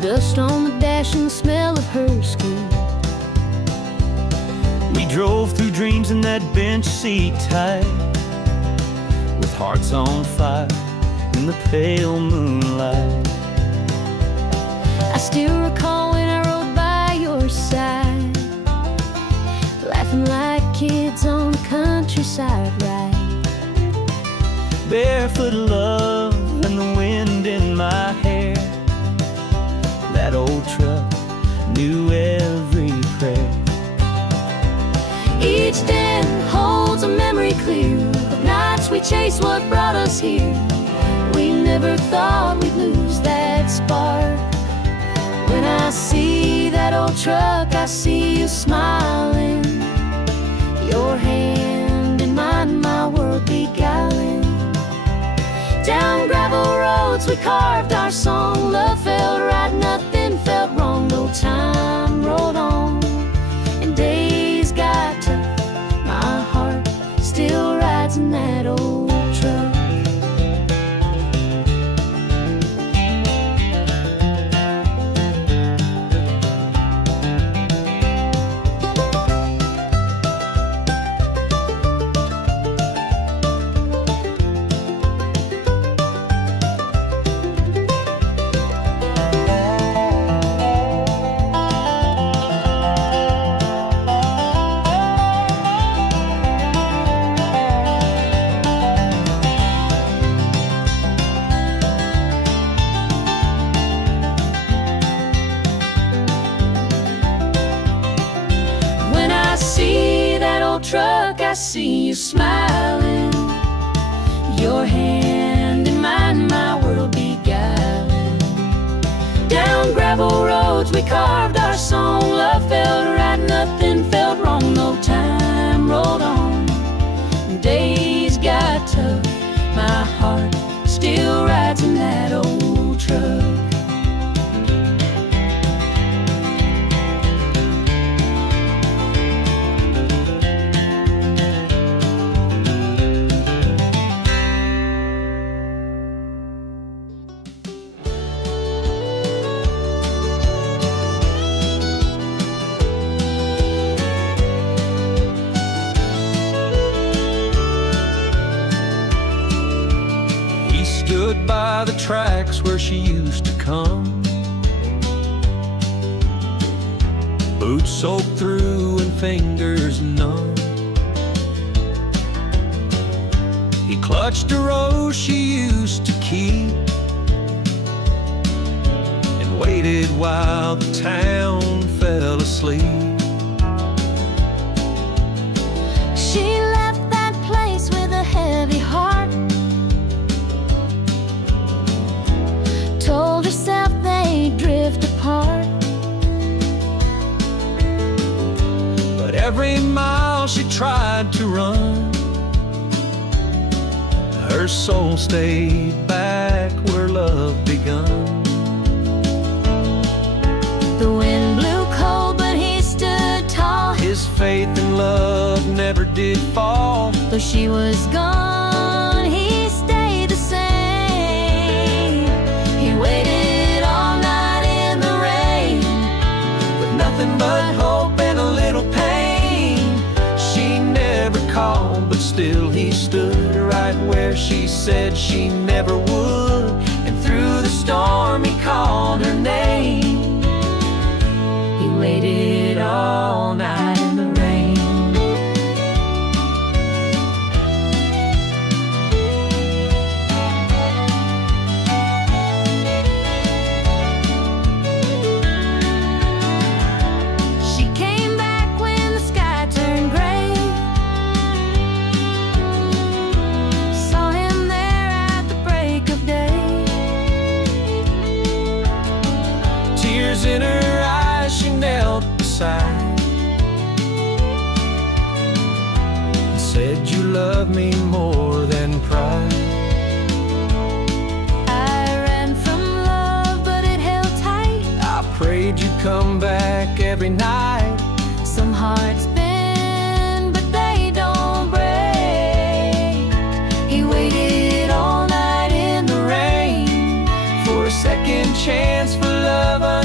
dust on the dash and the smell of her skin. We drove through dreams in that bench seat tight, with hearts on fire in the pale moonlight. I still recall when I rode by your side, laughing like kids on the countryside ride. Barefoot love and the wind in my hair. That old truck knew every prayer. Each den holds a memory clear of nights we chased what brought us here. We never thought we'd lose that spark. When I see that old truck, I see you smiling, your hand in mine, my world beguiling. Down gravel roads we carved our song. Love felt right, nothing felt wrong. No time rolled on and days got tough. My heart still rides in that old truck. Truck, I see you smiling, your hand in mine, my world beguiling. Down gravel roads we carved our song. Love felt right, nothing felt wrong. No time rolled on and days got tough. My heart still rides in that old truck. Stood by the tracks where she used to come, boots soaked through and fingers numb. He clutched a rose she used to keep and waited while the town fell asleep. She left that place with a heavy heart, told herself they'd drift apart. But every mile she tried to run, her soul stayed back where love begun. The wind blew cold, but he stood tall. His faith in love never did fall. Though she was gone, he stayed the same. He waited all night in the rain, With nothing but hope and a little pain. She never called, but still he stood right where she said she never would. And through the storm he called her name. he waited all night in the rain. She came back when the sky turned gray, saw him there at the break of day. Tears in her eyes, she knelt beside and said, "You love me more than pride." I ran from love, but it held tight. I prayed you'd come back every night. Some hearts bend, but they don't break. He waited all night in the rain For a second chance for love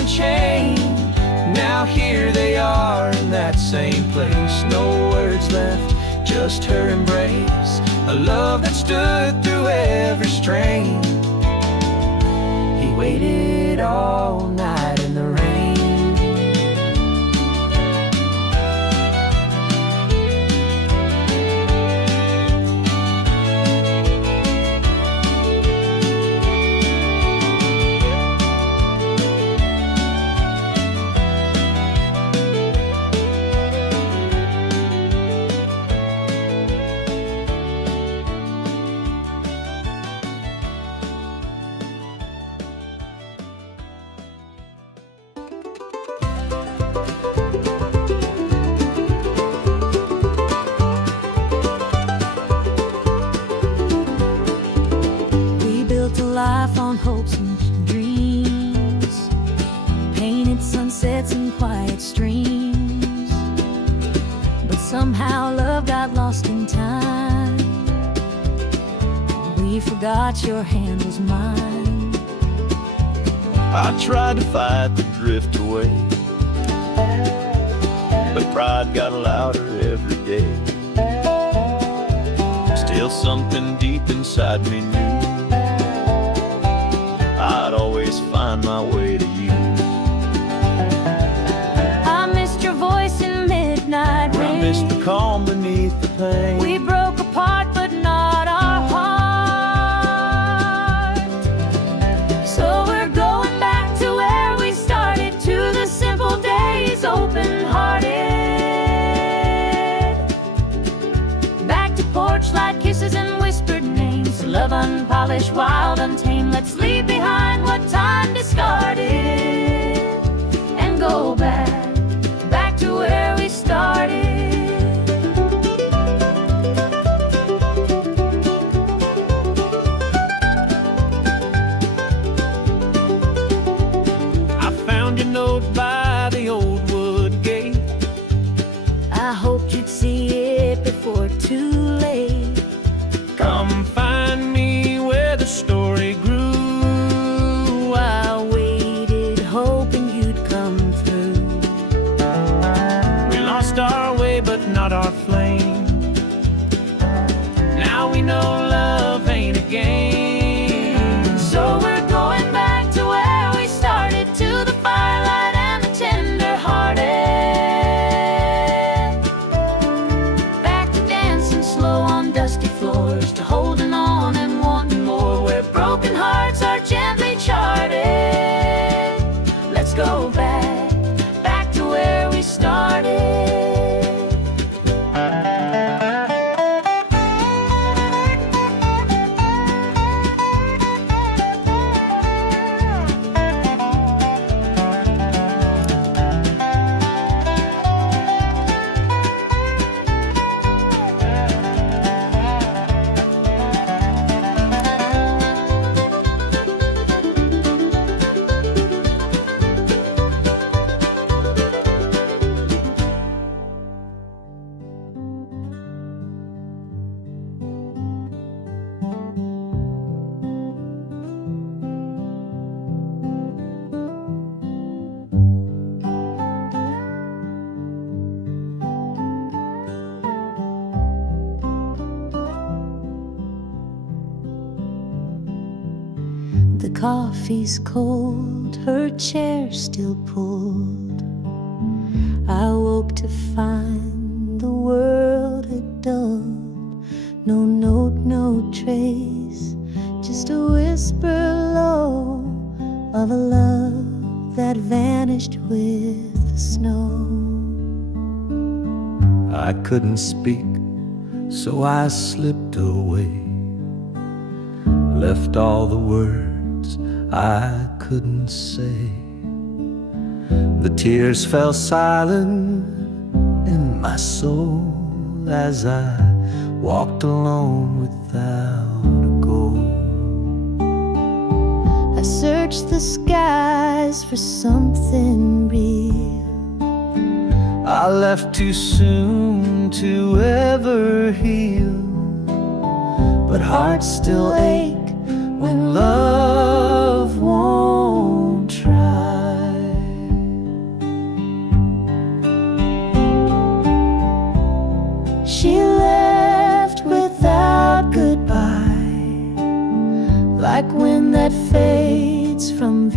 and chain. Now here they are in that same place. No words left, just her embrace. A love that stood through every strain. He waited all night in the rain. Life on hopes and dreams, painted sunsets and quiet streams. But somehow love got lost in time. We forgot your hand was mine. I tried to fight the drift away, but pride got louder every day. Still something deep inside me knew I'd always find my way to you. I missed your voice in midnight rain. I missed the calm beneath the pain. We broke apart but not our heart. So we're going back to where we started, to the simple days, open-hearted. Back to porch light kisses and whispered names. Love unpolished, wild, untamed. Let's leave behind what time discarded and go back to where we started. I found your note by the old wood gate. I hoped you'd see it before too late. Come find me where the story grew. I waited, hoping you'd come through. We lost our way, but not our flame. Now we know love ain't a game. So we're going back to where we started, to the firelight and the tender-hearted. Back to dancing slow on dusty floors, to holding on and wanting more, where broken hearts are gently charted. Let's go back to where we started. The coffee's cold, her chair still pulled. I woke to find the world had dulled. No note, no trace, just a whisper low of a love that vanished with the snow. I couldn't speak, so I slipped away, left all the words I couldn't say. The tears fell silent in my soul as I walked alone without a goal. I searched the skies for something real. I left too soon to ever heal, but hearts still ache when love won't try.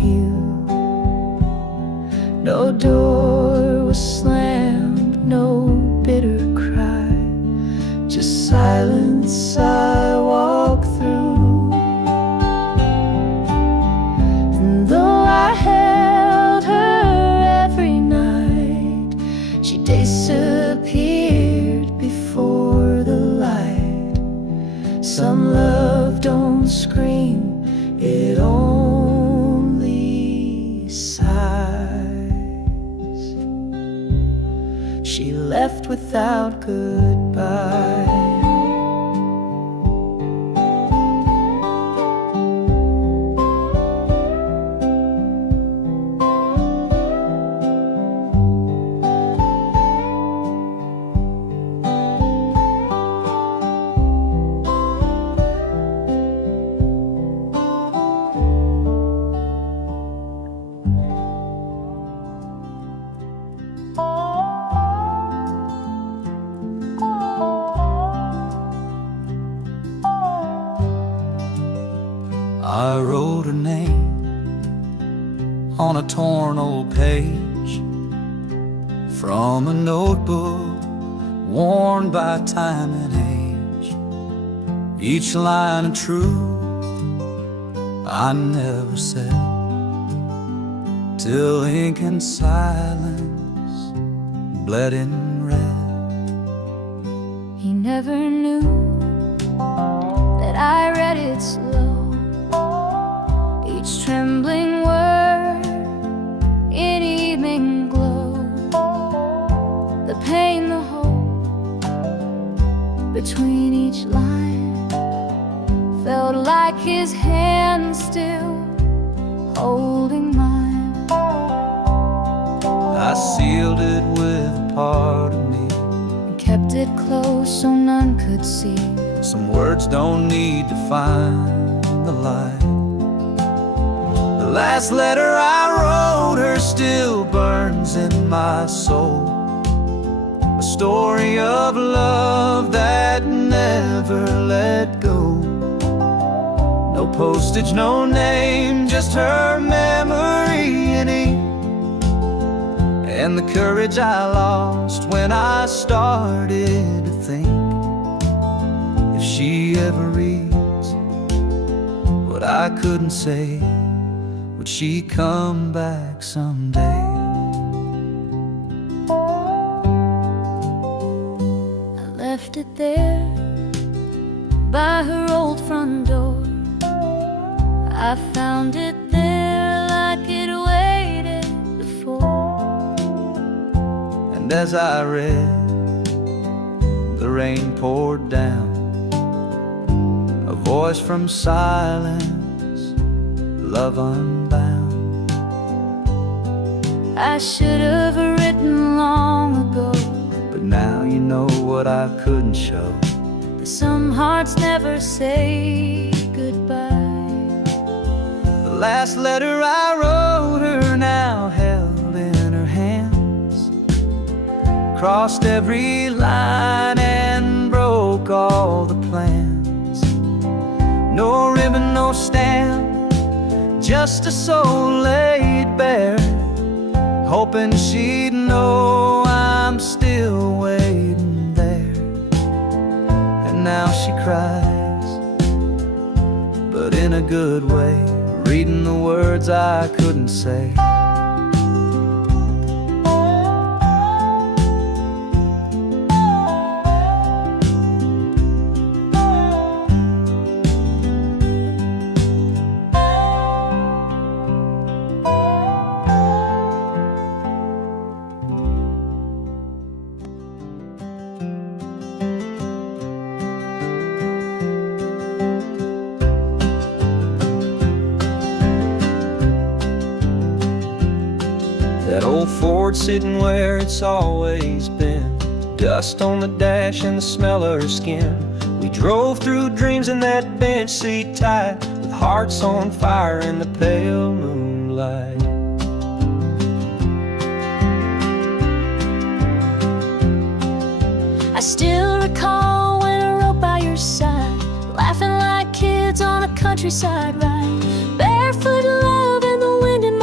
you. No door was slammed, no bitter cry, just silence I walk through. And though I held her every night, she disappeared before the light. Some love don't scream, it only sighs. She left without goodbye. I wrote her name on a torn old page from a notebook worn by time and age. Each line of truth I never said, till ink and silence bled in red. He never knew that I read it slow, each trembling word in evening glow. The pain, the hope between each line felt like his hand still holding mine. I sealed it with a part of me, And kept it close so none could see. some words don't need to find the light. The last letter I wrote her still burns in my soul, a story of love that never let go. No postage, no name, just her memory in ink, and the courage I lost when I started to think, if she ever reads what I couldn't say, would she come back someday? I left it there by her old front door. I found it there like it waited before. And as I read, the rain poured down, a voice from silence, love unbound. I should have written long ago, But now you know what I couldn't show. that some hearts never say goodbye. The last letter I wrote her now held in her hands, crossed every line and broke all the plans. No ribbon, no stamp, just a soul laid bare, hoping she'd know I'm still waiting there. And now she cries, but in a good way, reading the words I couldn't say. That old Ford sitting where it's always been, dust on the dash and the smell of her skin. We drove through dreams in that bench seat tight, with hearts on fire in the pale moonlight. I still recall when I rode by your side, laughing like kids on a countryside ride, barefoot love in the wind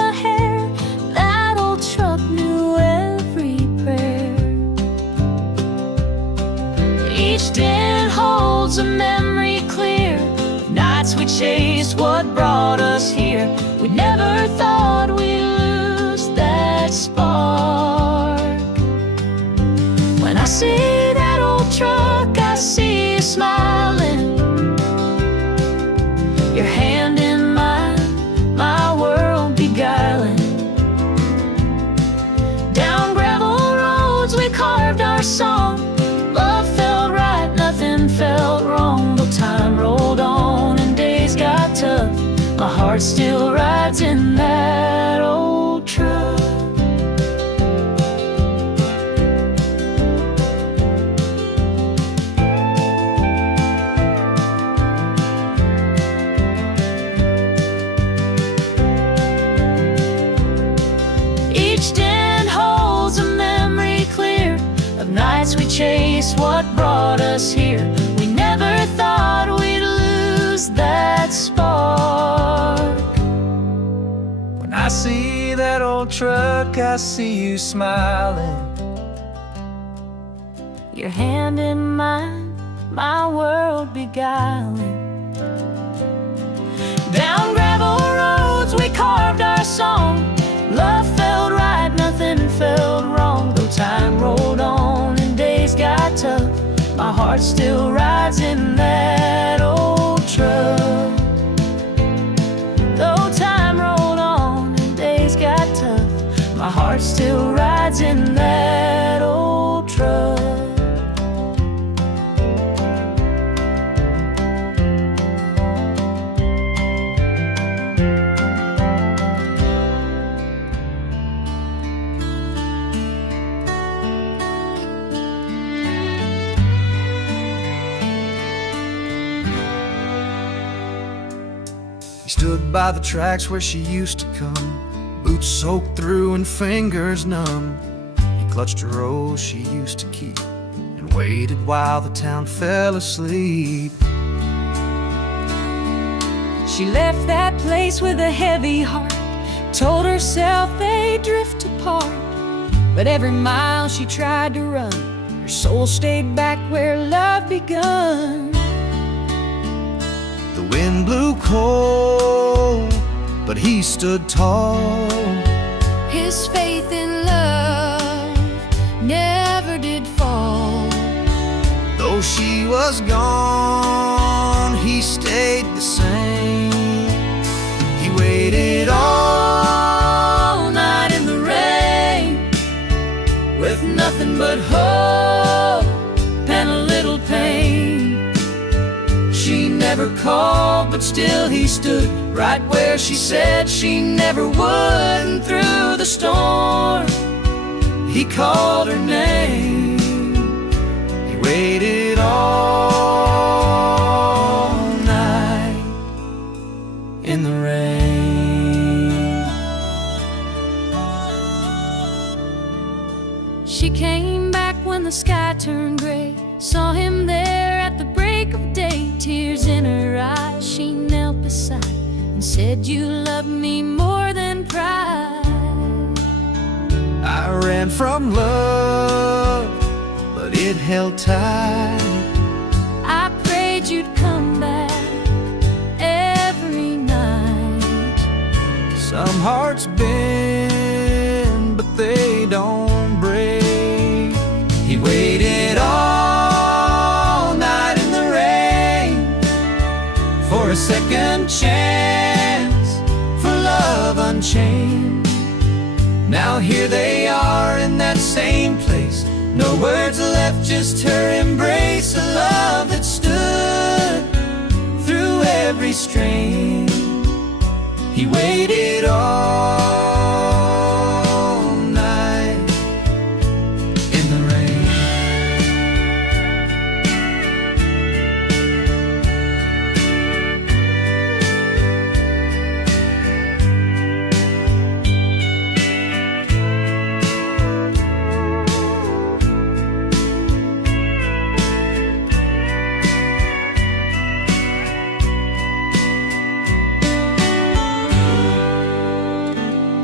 never thought we'd lose that spark. When I see that old truck, I see you smiling, your hand in mine, my world beguiling. Down gravel roads we carved our song. Love felt right, nothing felt wrong. Though time rolled on and days got tough, my heart still rides in that old truck. Each den holds a memory clear of nights we chased what brought us here. We never thought we'd lose that spark. When I see that old truck, I see you smiling, Your hand in mine, my world beguiling. Down gravel roads we carved our song. Love felt right, nothing felt wrong. Though time rolled on and days got tough, my heart still rides in that old truck. Though time rolled on and days got tough, my heart still rides in that old truck. He stood by the tracks where she used to come, boots soaked through and fingers numb. He clutched a rose she used to keep and waited while the town fell asleep. She left that place with a heavy heart, told herself they'd drift apart. But every mile she tried to run, her soul stayed back where love begun. The wind blew cold, but he stood tall. His faith in love never did fall. Though she was gone, he stayed the same. He waited all night in the rain, With nothing but hope and a little pain. she never called, but still he stood right where she said she never would. And through the storm, he called her name. He waited all night in the rain. She came back when the sky turned gray, saw him there at the break of day. Tears in her eyes, she knelt beside and said, "You love me more than pride." I ran from love, but it held tight. I prayed you'd come back every night. Some hearts bend, but they don't break. He waited all night in the rain for a second chance, for love unchained. Now here they are in that same place, no words left, just her embrace. A love that stood through every strain. He waited all night in the rain.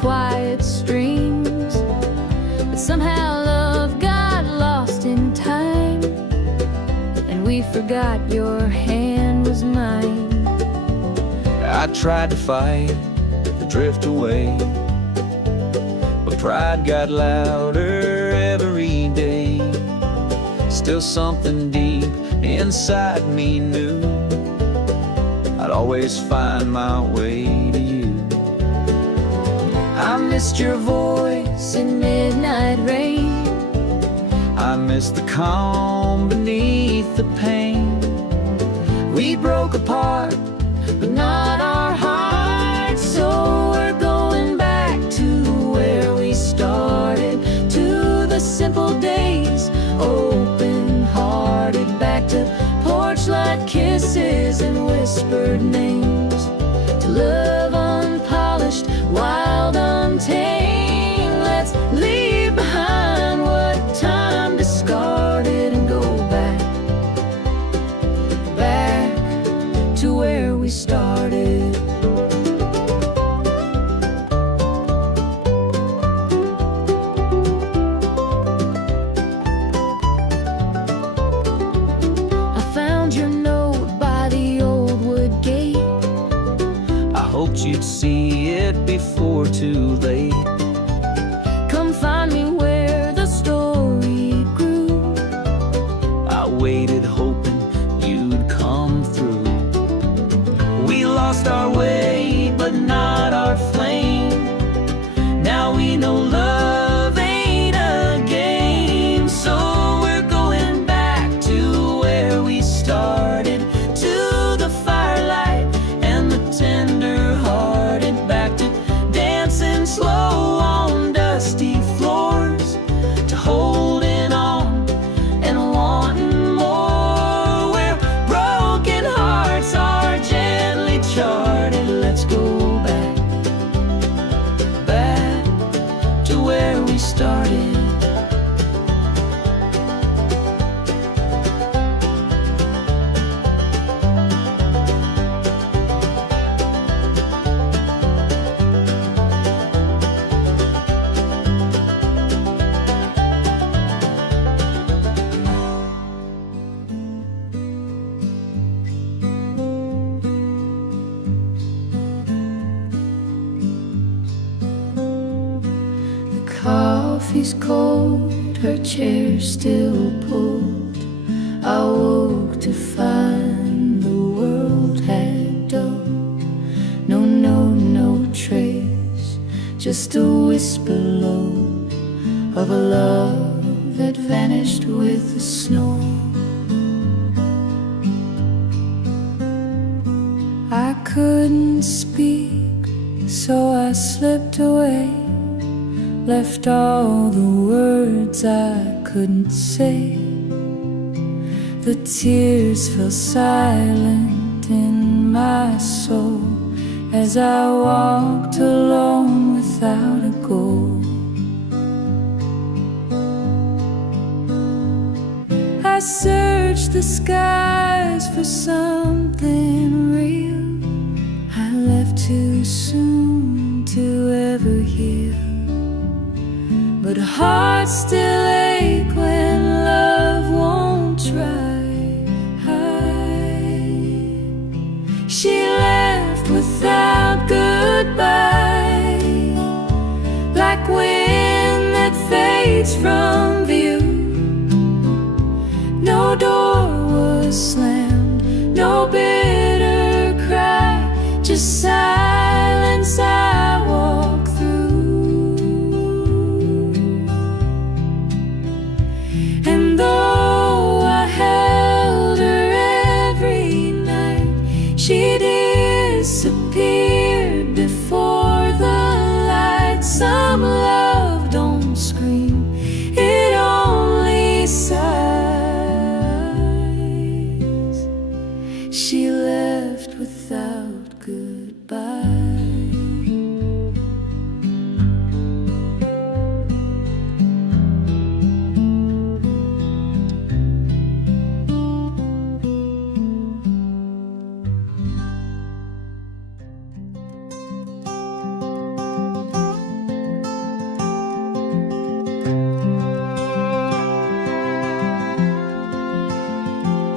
quiet streams. But somehow love got lost in time, and we forgot your hand was mine. I tried to fight, to drift away, but pride got louder every day. Still something deep inside me knew I'd always find my way to you. I missed your voice In midnight rain, I missed the calm beneath the pain. We broke apart, but not our hearts. So we're going back to where we started, to the simple days, open-hearted, back to porch light kisses and whispered names, to love unpolished, wild, untamed. Let's leave behind what time discarded and go back, back to where we started. I found your note by the old wood gate. I hoped you'd see it before too late. Come find me where the story grew. I waited hoping you'd come through. We lost our way, but not our flame. Now we know love ain't a game. So we're going back to where we started, to the firelight and the tender-hearted, back to dancing slow on dusty floors, to holding on and wanting more, where broken hearts are gently charted. Let's go back, back to where we started. Coffee's cold, her chair still pulled. I woke to find the world had dulled. No note, no trace, just a whisper low of a love that vanished with the snow. I couldn't speak, so I slipped away, left all the words I couldn't say. The tears fell silent in my soul as I walked alone without a goal. I searched the skies for something real. I left too soon to ever heal, but hearts still ache when love won't try. She left without goodbye, like wind that fades from view. No door was slammed, no bitter cry, just silence I walk through. And though I held her every night, she disappeared before the light. Some love don't scream, it only sighs.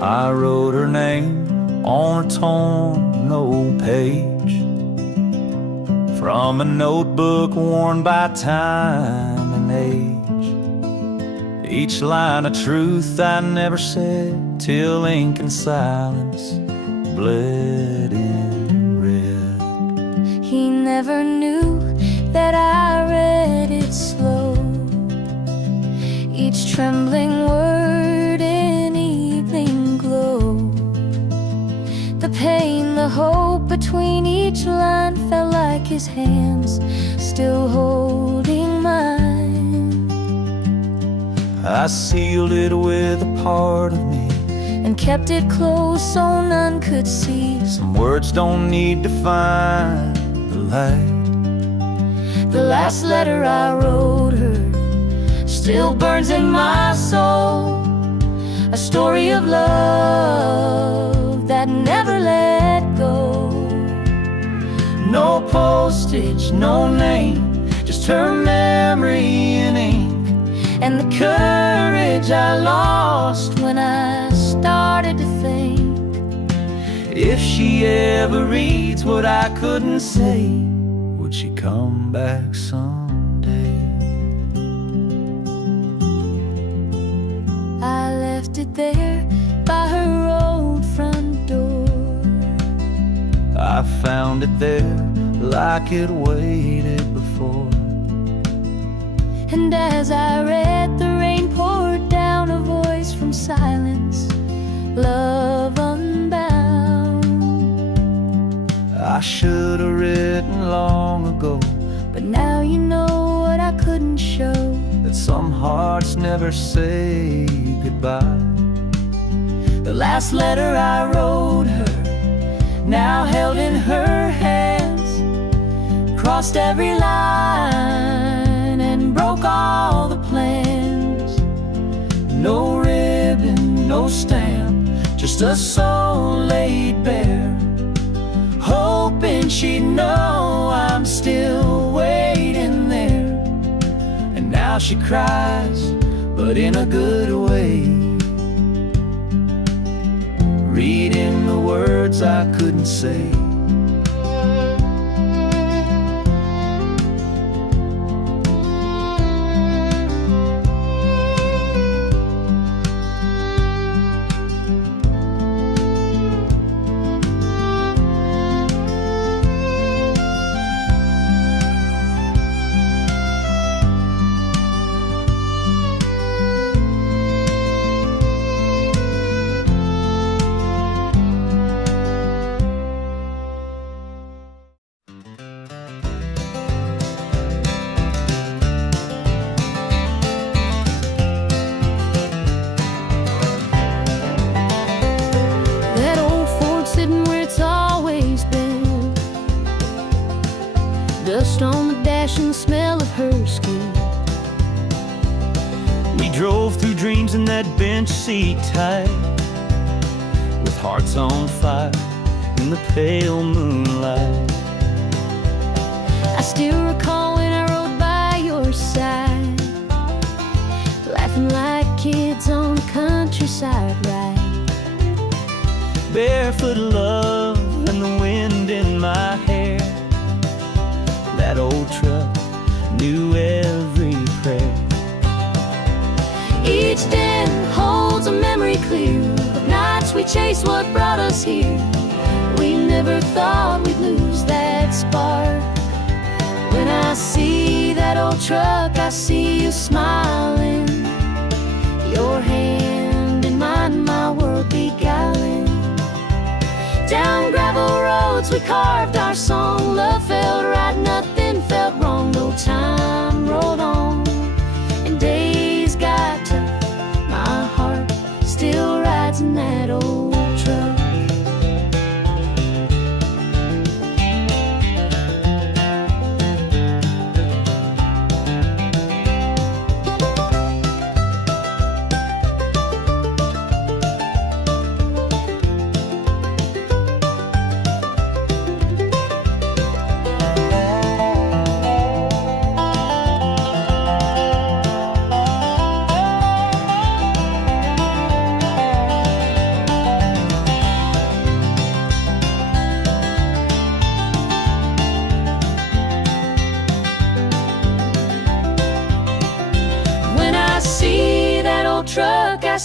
I wrote her name on a torn old page from a notebook worn by time and age. Each line a truth I never said till ink and silence bled in red. He never knew that I read it slow, each trembling word in evening glow. The pain, the hope between each line felt like his hands still holding mine. I sealed it with a part of me and kept it close so none could see. Some words don't need to find the light. The last letter I wrote her still burns in my soul, a story of love that never let go. No postage, no name, just her memory in ink, and the courage I lost when I started to think, if she ever reads what I couldn't say, would she come back someday? I left it there by her old front door. I found it there like it waited before. And as I read, the rain poured down, a voice from silence, love unbound. I should have written long ago, but now you know what I couldn't show, that some hearts never say goodbye. The last letter I wrote her, now held in her hands, crossed every line and broke all the plans. No ribbon, no stamp, just a soul laid bare, hoping she'd know I'm still waiting there. And now she cries, but in a good way, reading the words I couldn't say. Dust on the dash and the smell of her skin. We drove through dreams in that bench seat tight, with hearts on fire in the pale moonlight. I still recall when I rode by your side, laughing like kids on the countryside ride. Barefoot love and the wind in my hair. That old truck knew every prayer. Each den holds a memory clear of nights we chased what brought us here. We never thought we'd lose that spark. When I see that old truck, I see you smiling, your hand in mine, my world beguiling. Down gravel roads we carved our song. Love felt right, nothing felt wrong. No time rolled on and days got tough. My heart still rides in that old truck.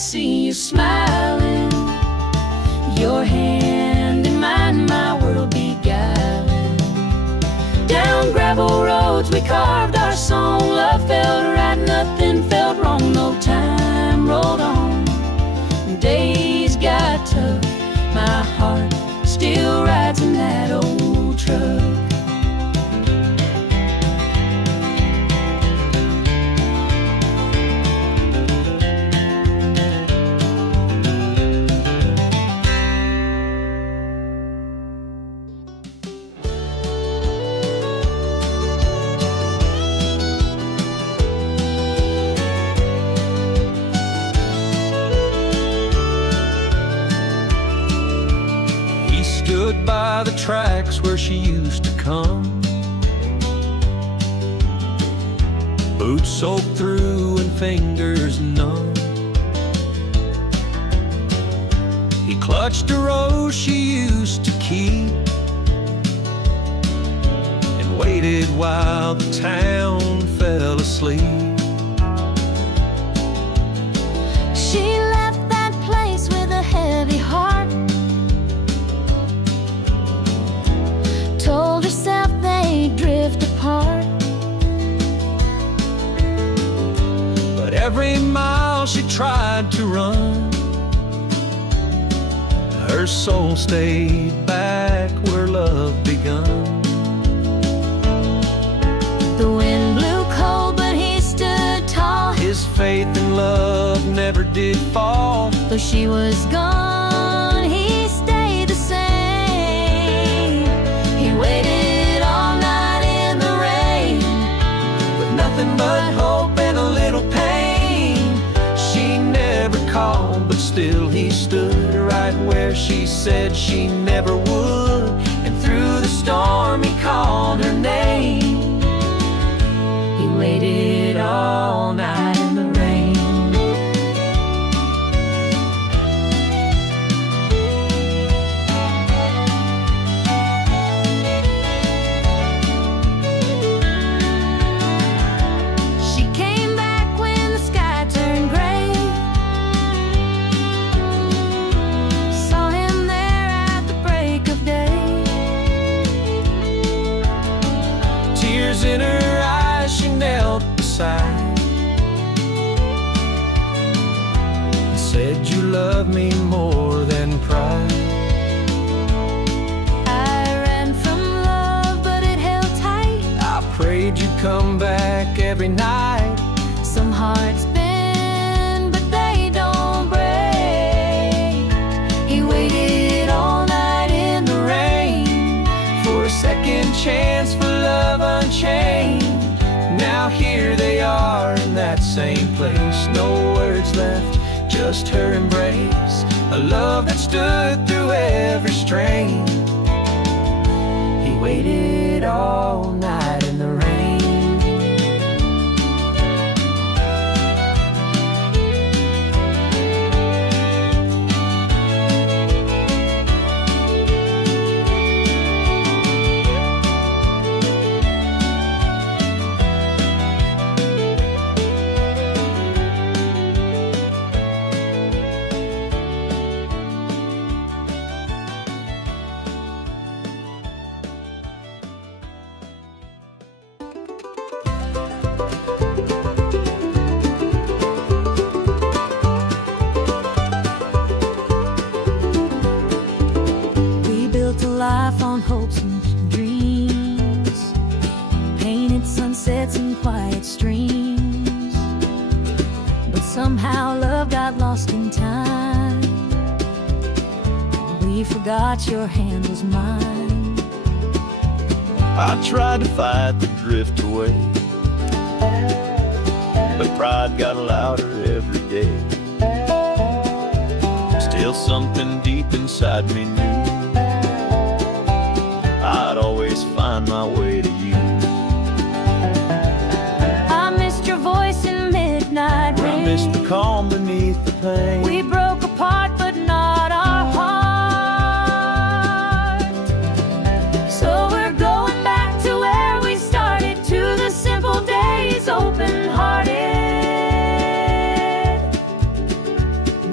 see you smiling, your hand in mine, my world beguiling. Down gravel roads we carved our song, love felt right, nothing felt wrong, no time rolled on. Days got tough, my heart still rides in that old truck. Stood by the tracks where she used to come, boots soaked through and fingers numb. He clutched a rose she used to keep and waited while the town fell asleep. She left that place with a heavy heart, told herself they'd drift apart. But every mile she tried to run, her soul stayed back where love begun. The wind blew cold, but he stood tall. His faith in love never did fall. Though she was gone, he stayed the same. He waited all night in the rain, With nothing but hope and a little pain. She never called, but still he stood right where she said she never would. And through the storm he called her name. he waited all night in the rain. She came back when the sky turned gray, saw him there at the break of day. Tears in her eyes, she knelt beside and said, "You love me more than pride." I ran from love, but it held tight. I prayed you'd come back every night. Some hearts bend, but they don't break. He waited all night in the rain For a second chance for love unchained. Now here they are in that same place. No words left, just her embrace. A love that stood through every strain. He waited all night in the rain. We built a life on hopes and dreams, painted sunsets and quiet streams. But somehow love got lost in time. We forgot your hand was mine. I tried to fight the drift away, but pride got louder every day. Still something deep inside me knew I'd always find my way to you. I missed your voice in midnight I rain. missed the calm beneath the pain. We broke apart, but not our heart. So we're going back to where we started, to the simple days, open-hearted.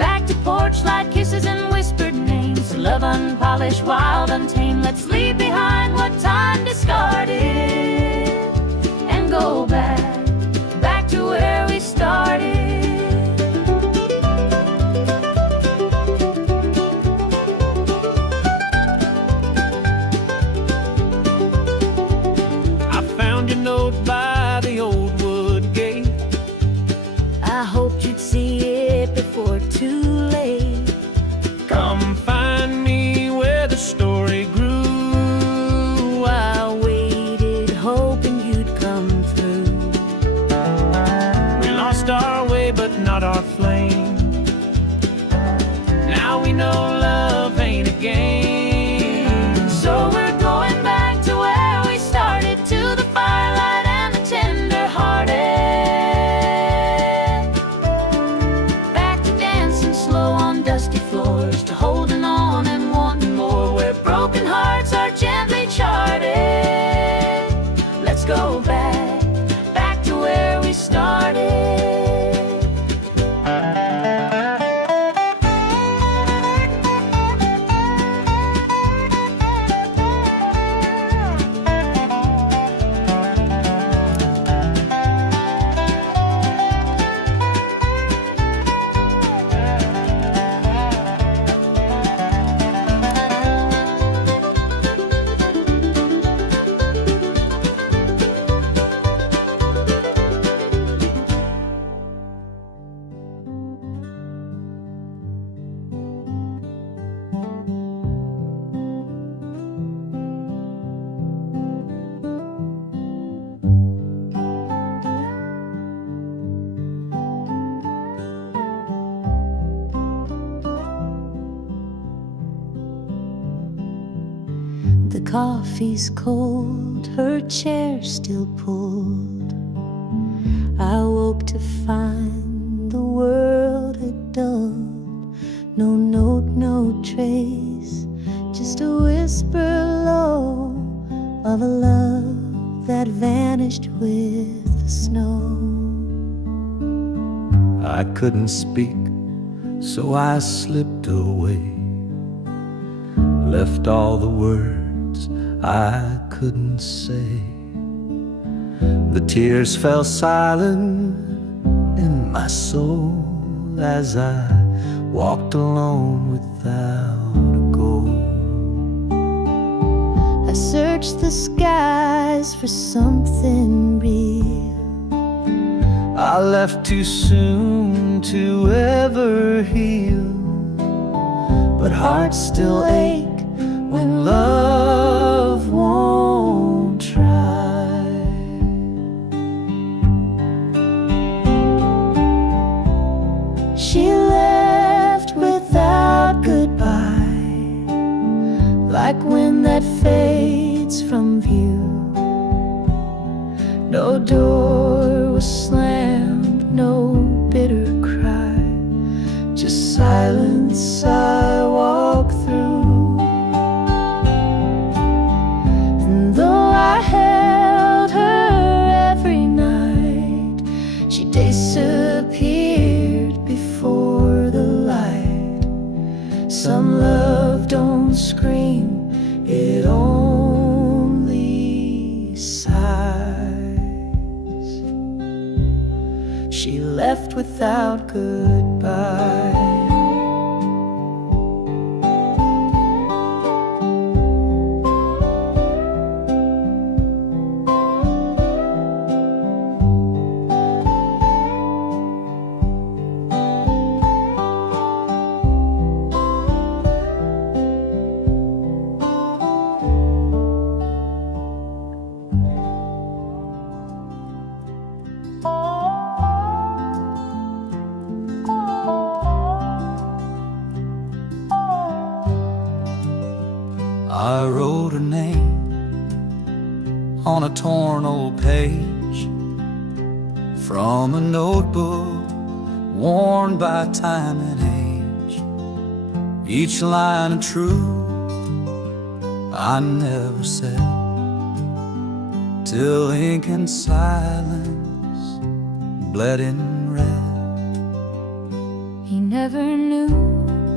torchlight kisses and whispered names. Love unpolished, wild, untamed. Let's leave behind what time discarded and go back to where we started. I found your note by the old wood gate. I hoped you'd see it before too late. Come find me where the story grew. I waited, hoping you'd come through. We lost our way, but not our flame. Now we know love ain't a game. So we're going back to where we started, to the firelight and the tender-hearted. Back to dancing slow on dusty floors, to holding on and wanting more, where broken hearts are gently charted. Let's go back to where we started. The coffee's cold, her chair still pulled. I woke to find the world had dulled. No note, no trace, just a whisper low of a love that vanished with the snow. I couldn't speak, so I slipped away, left all the words I couldn't say. The tears fell silent in my soul as I walked alone without a goal. I searched the skies for something real. I left too soon to ever heal, but hearts still ache when love won't try. She left without goodbye, like wind that fades from view. No door was slammed, no bitter cry, just silence I walk through. And though I held her every night, she disappeared before the light. Some love don't scream, it only sighs. She left without goodbye. I wrote her name on a torn old page from a notebook worn by time and age. Each line of truth I never said, till ink and silence bled in red. He never knew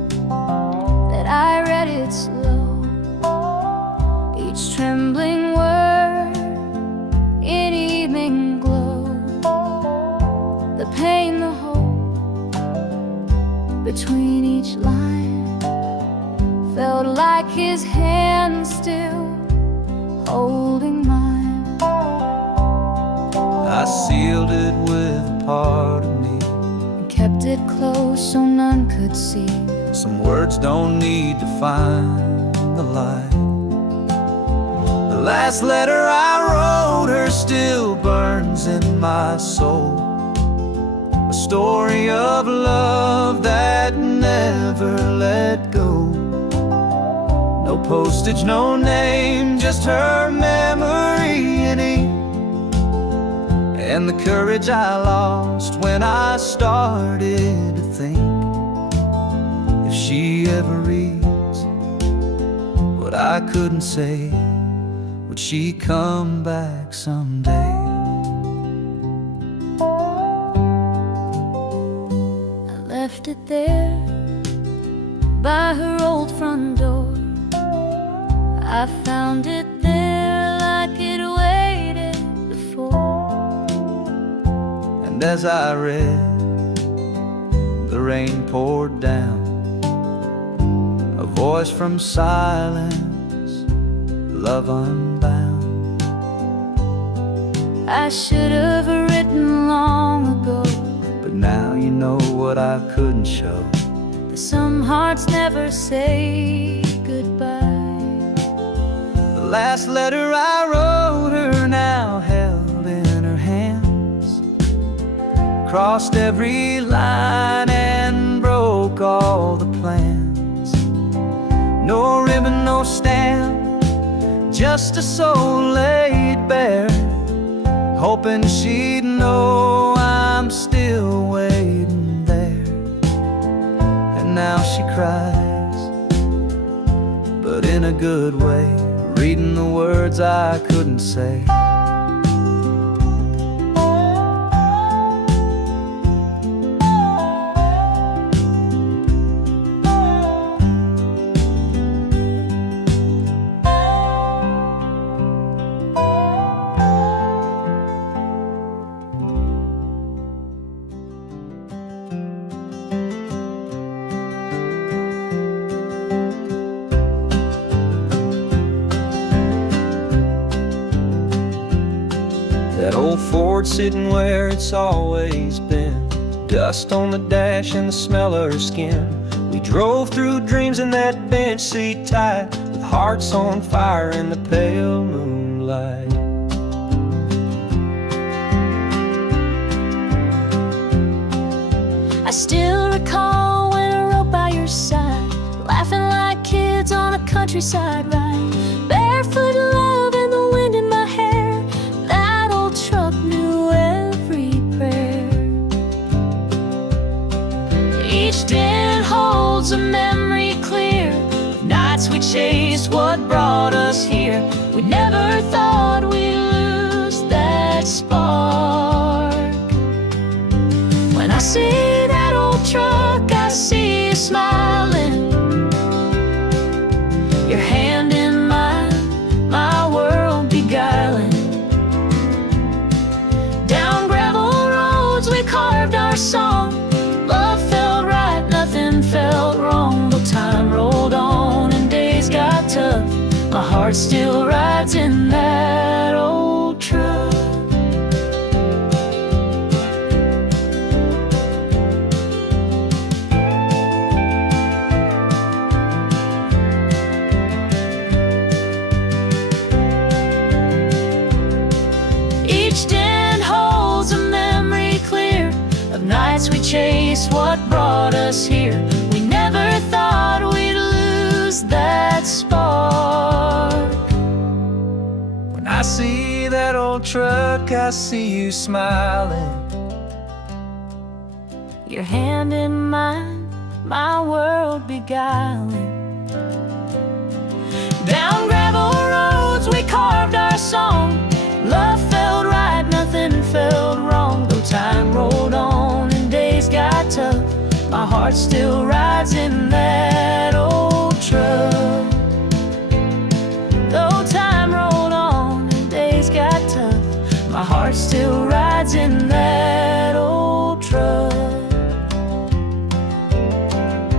between each line. Felt like his hand still holding mine. I sealed it with a part of me And kept it close so none could see. Some words don't need to find the light. The last letter I wrote her still burns in my soul. A story of love that never let go. No postage, no name, just her memory in ink. And the courage I lost when I started to think, if she ever reads what I couldn't say, would she come back someday? I left it there by her old front door. I found it there like it waited before. And as I read, the rain poured down, a voice from silence, love unbound. I should have written long ago, But now you know what I couldn't show. that some hearts never say goodbye. The last letter I wrote her now held in her hands, crossed every line and broke all the plans. No ribbon, no stamp, just a soul laid bare, hoping she'd know I'm still waiting there. And now she cries, but in a good way, reading the words I couldn't say. That old Ford sitting where it's always been, dust on the dash and the smell of her skin. We drove through dreams in that bench seat tight, with hearts on fire in the pale moonlight. I still recall when I rode by your side, laughing like kids on a countryside ride. Barefoot love and the wind in my hair, that old truck knew every prayer. Each dent holds a memory clear, nights we chased what brought us here. We never thought we'd lose that spark. When I see that old truck, I see you smiling, your hand in mine, my world beguiling. Down gravel roads we carved our song, love felt right, nothing felt wrong. Though time rolled on and days got tough, my heart still rides in that old truck. Each dent holds a memory clear of nights we chased what brought us here. We never thought we'd lose that spark. When I see that old truck, I see you smiling, Your hand in mine, my world beguiling. Down gravel roads we carved our song, love felt right, nothing felt wrong. Though time rolled on and days got tough, my heart still rides in that old truck. Though time rolled on and days got tough, my heart still rides in that old truck.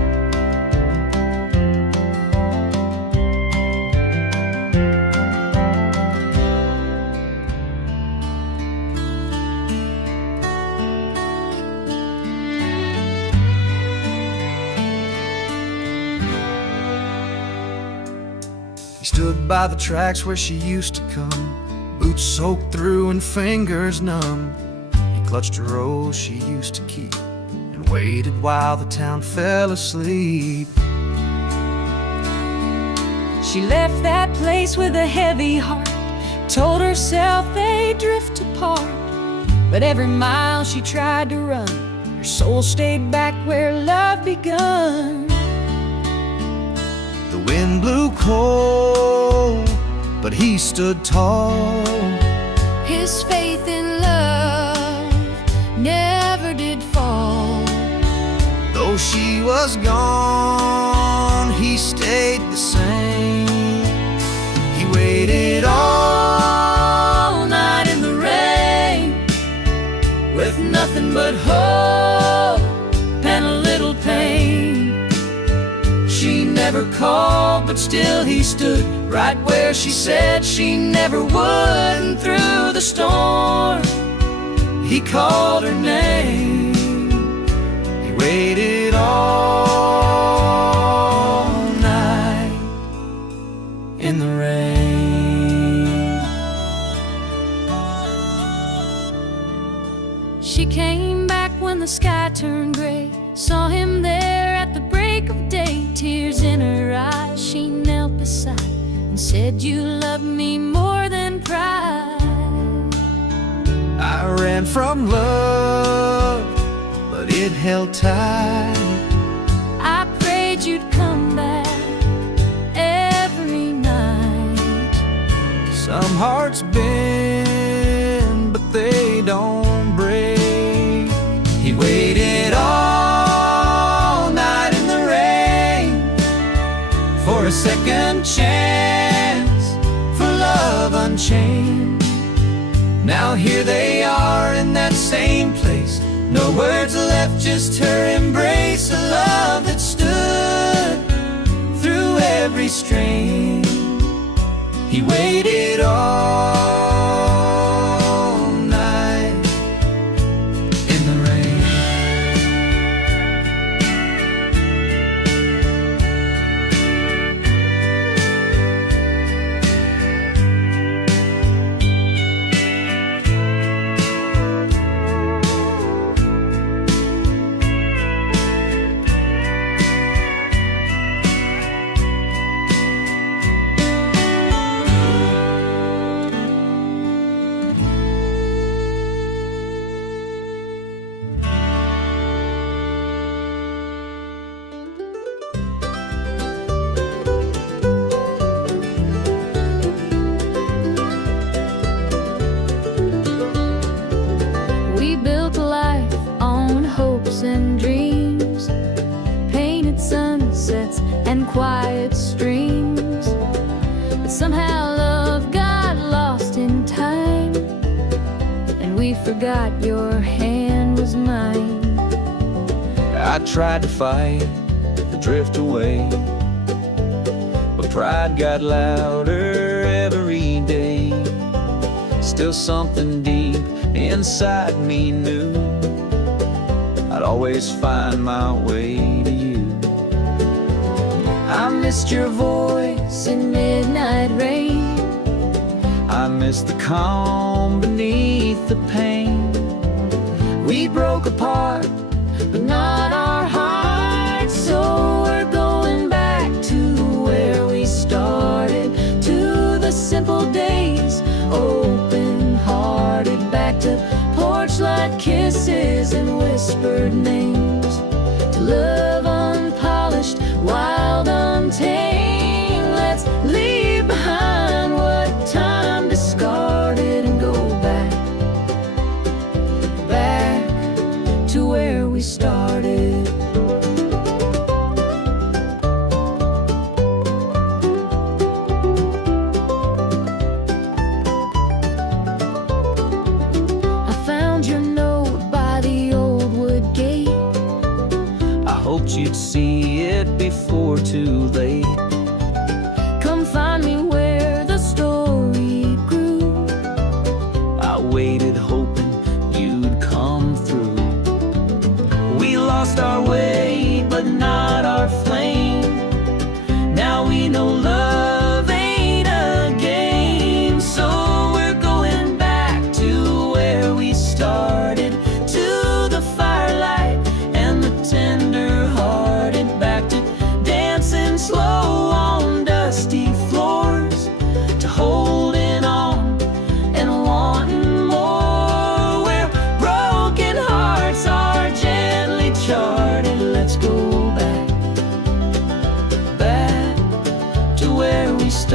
He stood by the tracks where she used to come, boots soaked through and fingers numb. He clutched a rose she used to keep and waited while the town fell asleep. She left that place with a heavy heart, told herself they'd drift apart. But every mile she tried to run, her soul stayed back where love begun. The wind blew cold, but he stood tall. His faith in love never did fall. Though she was gone, he stayed the same. He waited all night in the rain, With nothing but hope and a little pain. she never called, but still he stood right where she said she never would. And through the storm, he called her name. He waited all night in the rain. She came back when the sky turned gray, saw him there at the break of day. Tears in her eyes, she knelt beside and said, "You love me more than pride." I ran from love, but it held tight. I prayed you'd come back every night. Some hearts bend, but they don't break. He waited all night in the rain for a second chance, for love unchained. Now here they are in that same place, no words left, just her embrace. A love that stood through every strain. He waited all night in the rain. We built a life on hopes and dreams, painted sunsets and quiet streams. But somehow love got lost in time, and we forgot your hand was mine. I tried to fight the drift away, but pride got louder every day. Still something deep inside me knew I'd always find my way to you. I missed your voice in midnight rain. I missed the calm beneath the pain. We broke apart, but not our hearts. So we're going back to where we started, to the simple days, open-hearted, back to porch light kisses and whispered names, to love unpolished, wild, untamed. Let's leave behind what time discarded and go back to where we started. I found your note by the old wood gate. I hoped you'd see it before too late. Come find me where the story grew. I waited hoping you'd come through. We lost our way, but not our flame. Now we know love ain't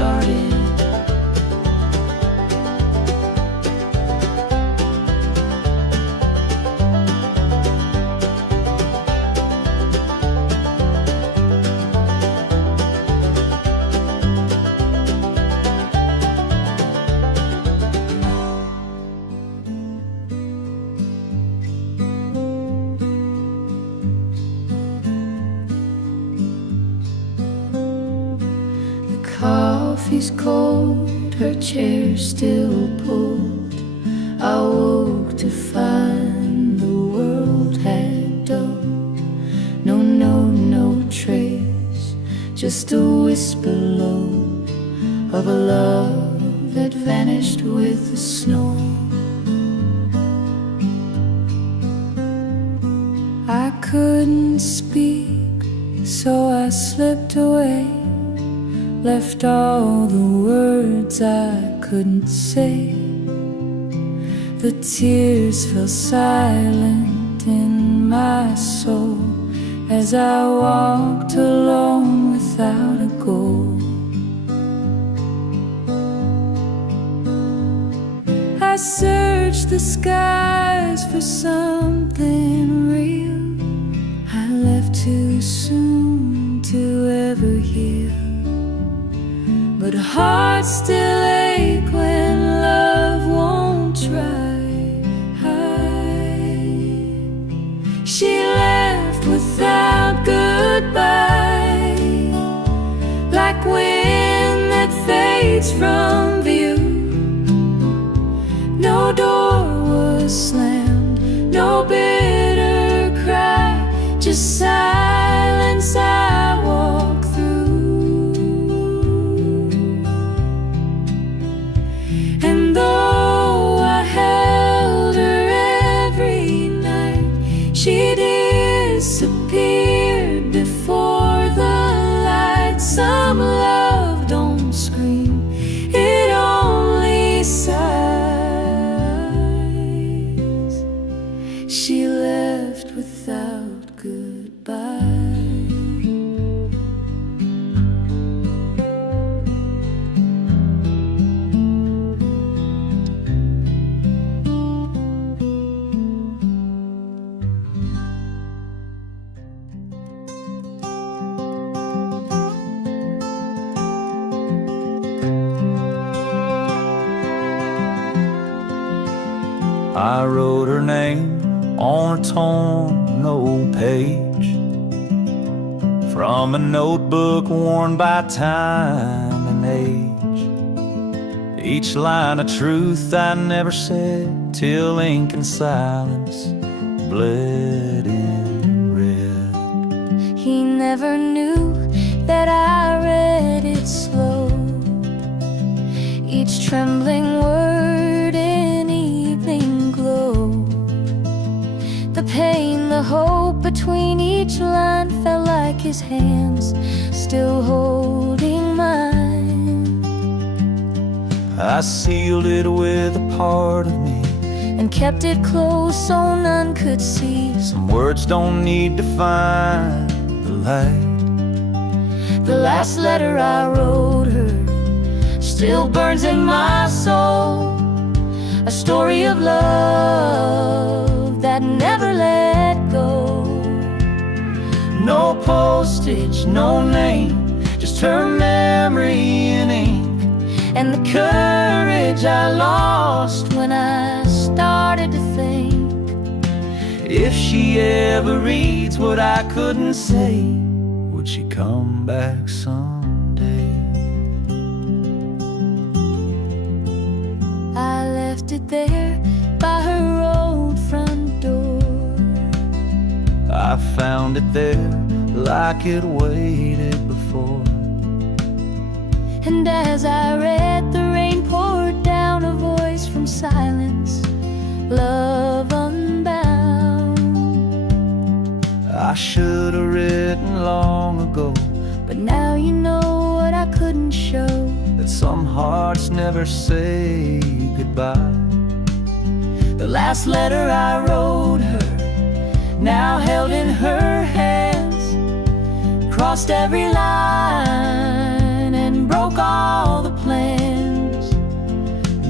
started. Coffee's cold, her chair still pulled. I woke to find the world had dulled. No trace, just a whisper low of a love that vanished with the snow. I couldn't speak, so I slipped away, left all the words I couldn't say. The tears fell silent in my soul as I walked alone without a goal. I searched the skies for something real. I left too soon to ever heal, but hearts still ache when love won't try. She left without goodbye, like wind that fades from view. No door was slammed, no bitter cry, just silence I walk through. And though I held her every night, she disappeared before the light. Some love don't scream, it only sighs. She left without goodbye. I wrote her name on a torn old page from a notebook worn by time and age. Each line a truth I never said, till ink and silence bled in red. He never knew that I read it slow, each trembling word in evening glow. The pain, the hope between each line felt like his hands still holding mine. I sealed it with a part of me and kept it close so none could see. Some words don't need to find the light. The last letter I wrote her still burns in my soul, a story of love that never let go. No postage, no name, just her memory in ink, and the courage I lost when I started to think. If she ever reads what I couldn't say, would she come back someday? I left it there by her old front door. I found it there like it waited before. And as I read, the rain poured down, a voice from silence, love unbound. I should have written long ago, but now you know what I couldn't show, that some hearts never say goodbye. the last letter I wrote her, now held in her hands, crossed every line and broke all the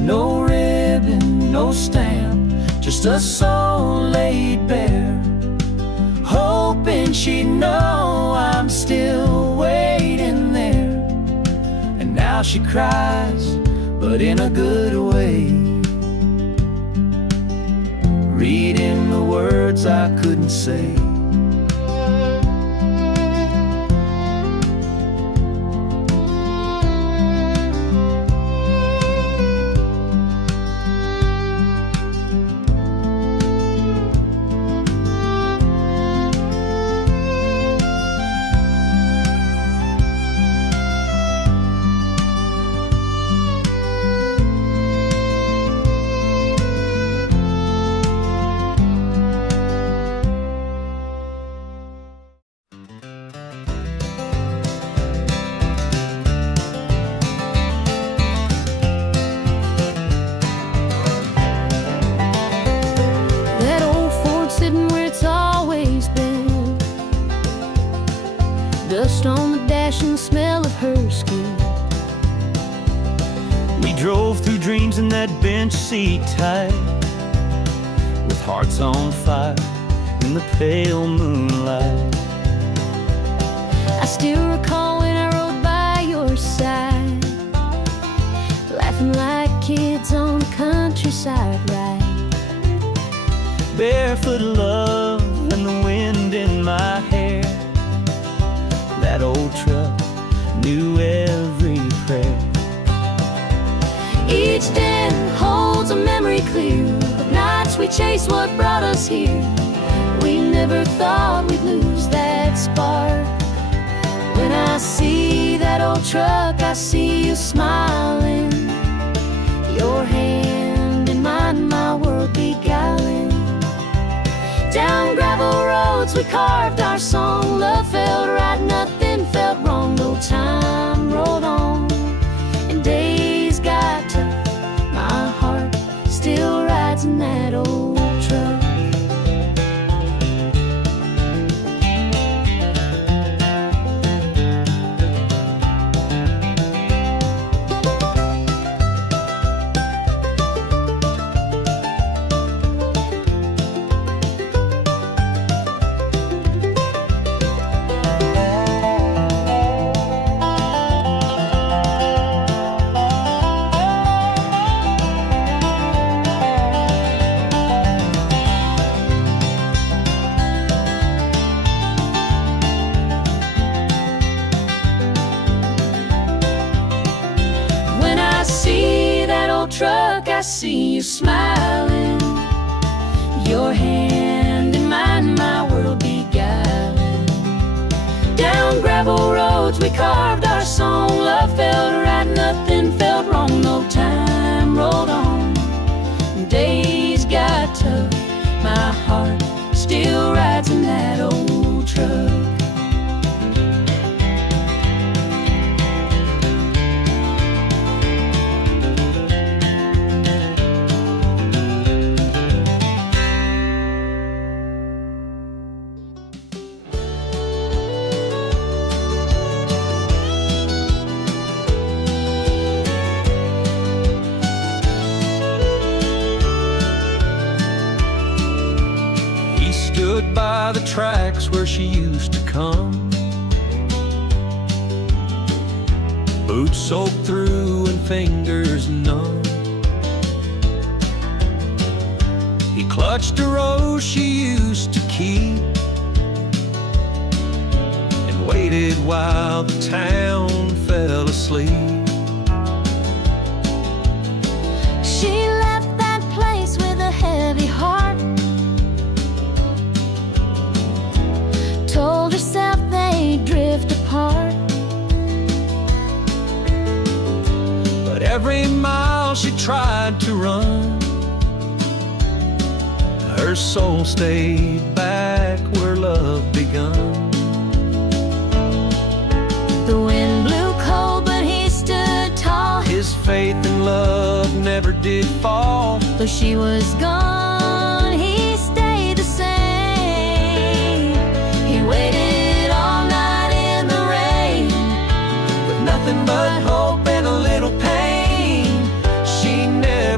No ribbon, no stamp, just a soul laid bare, hoping she'd know I'm still waiting there. And now she cries, but in a good way, reading the words I couldn't say. That old Ford sitting where it's always been, dust on the dash and the smell of her skin. We drove through dreams in that bench seat tight, with hearts on fire in the pale moonlight. I still recall when I rode by your side, laughing like kids on the countryside ride. Barefoot love and the wind in my hair. That old truck knew every prayer. Each day holds a memory clear of nights we chased what brought us here. We never thought we'd lose that spark. When I see that old truck, I see you smiling, your hand in mine, my world beguiling. Down gravel roads we carved our song. Love felt right, nothing felt wrong. No time rolled on and days got tough. My heart still rides in that old truck. Truck, I see you smiling, your hand in mine, my world beguiling. Down gravel roads we carved our song. Love felt right, nothing felt wrong. No time rolled on, days got tough. My heart still rides in that old truck. Stood by the tracks where she used to come, boots soaked through and fingers numb. He clutched a rose she used to keep and waited while the town fell asleep. She left that place with a heavy heart, told herself they'd drift apart. But every mile she tried to run, her soul stayed back where love begun. The wind blew cold, but he stood tall. His faith in love never did fall. Though she was gone, he stayed the same. He waited all night in the rain, with nothing but hope and a little pain. She never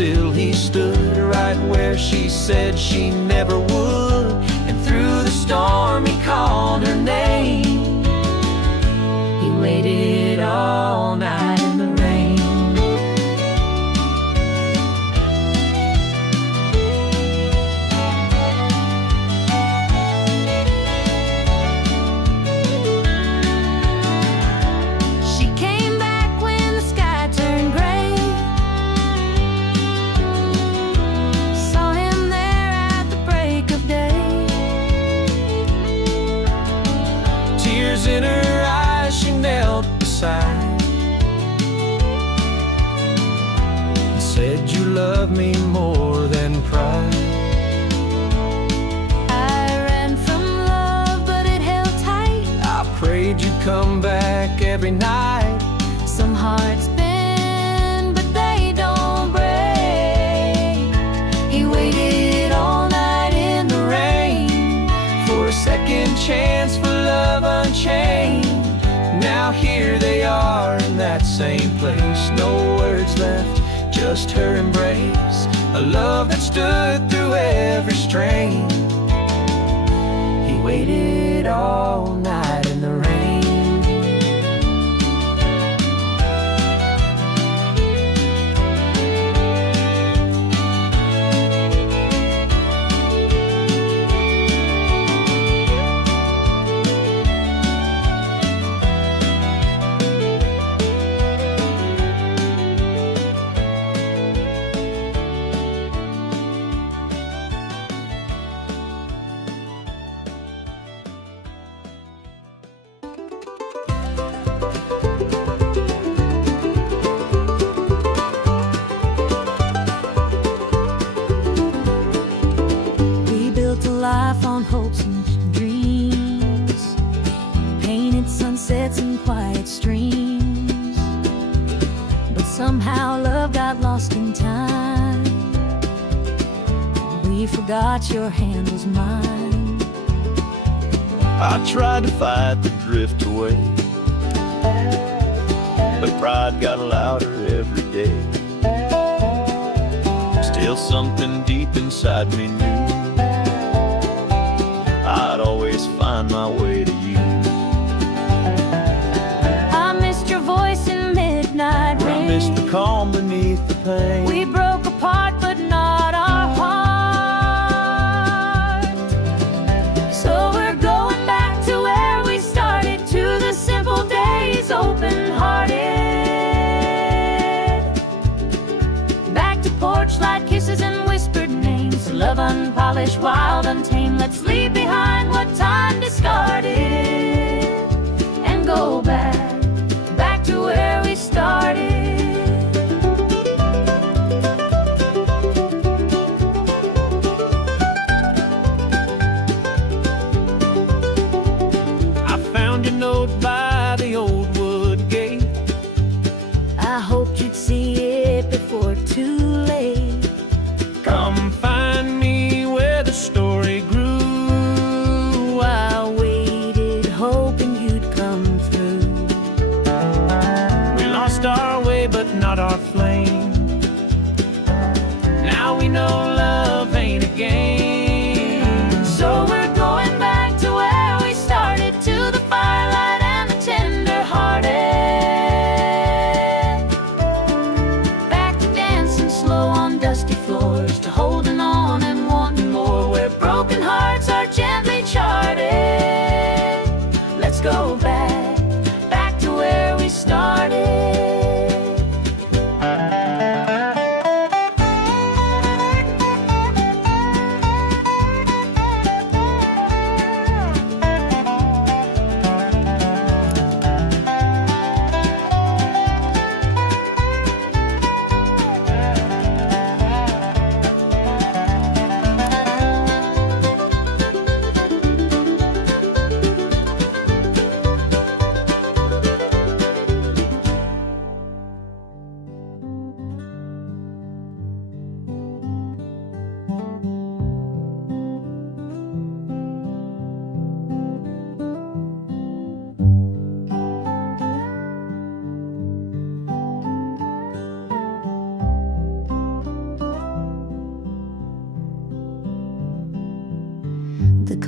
still he stood right where she said she never would. And through the storm he called her name. He waited all night in the rain. She came back when the sky turned gray. Saw him there at the break of day. Tears in her eyes, she knelt beside and said, "You love me more than pride." I ran from love, but it held tight. I prayed you'd come back every night. Some hearts bend, but they don't break. He waited all night in the rain For a second chance for love unchained. Now here they are in that same place. No words left, just her embrace. A love that stood through every strain. He waited all night in the rain. Life on hopes and dreams, painted sunsets and quiet streams. But somehow love got lost in time. We forgot your hand was mine. I tried to fight the drift away, but pride got louder every day. Still something deep inside me knew I'd always find my way to you. I missed your voice in midnight rain. I missed the calm beneath the pain. We broke apart, but not our heart. So we're going back to where we started, to the simple days, open-hearted. Back to porch light kisses and whispered names. Love unpolished, wild, untamed. Let's leave behind what time discarded and go back to where we started. I found your note by the old wood gate. I hoped you'd see it before too late. Come find me where the story grew. I waited, hoping you'd come through. We lost our way, but not our flame. Now we know love ain't a game. So we're going back to where we started, to the firelight and the tender-hearted. Back to dancing slow on dusty floors, to holding on and wanting more, where broken hearts are gently charted. Let's go back to where we started.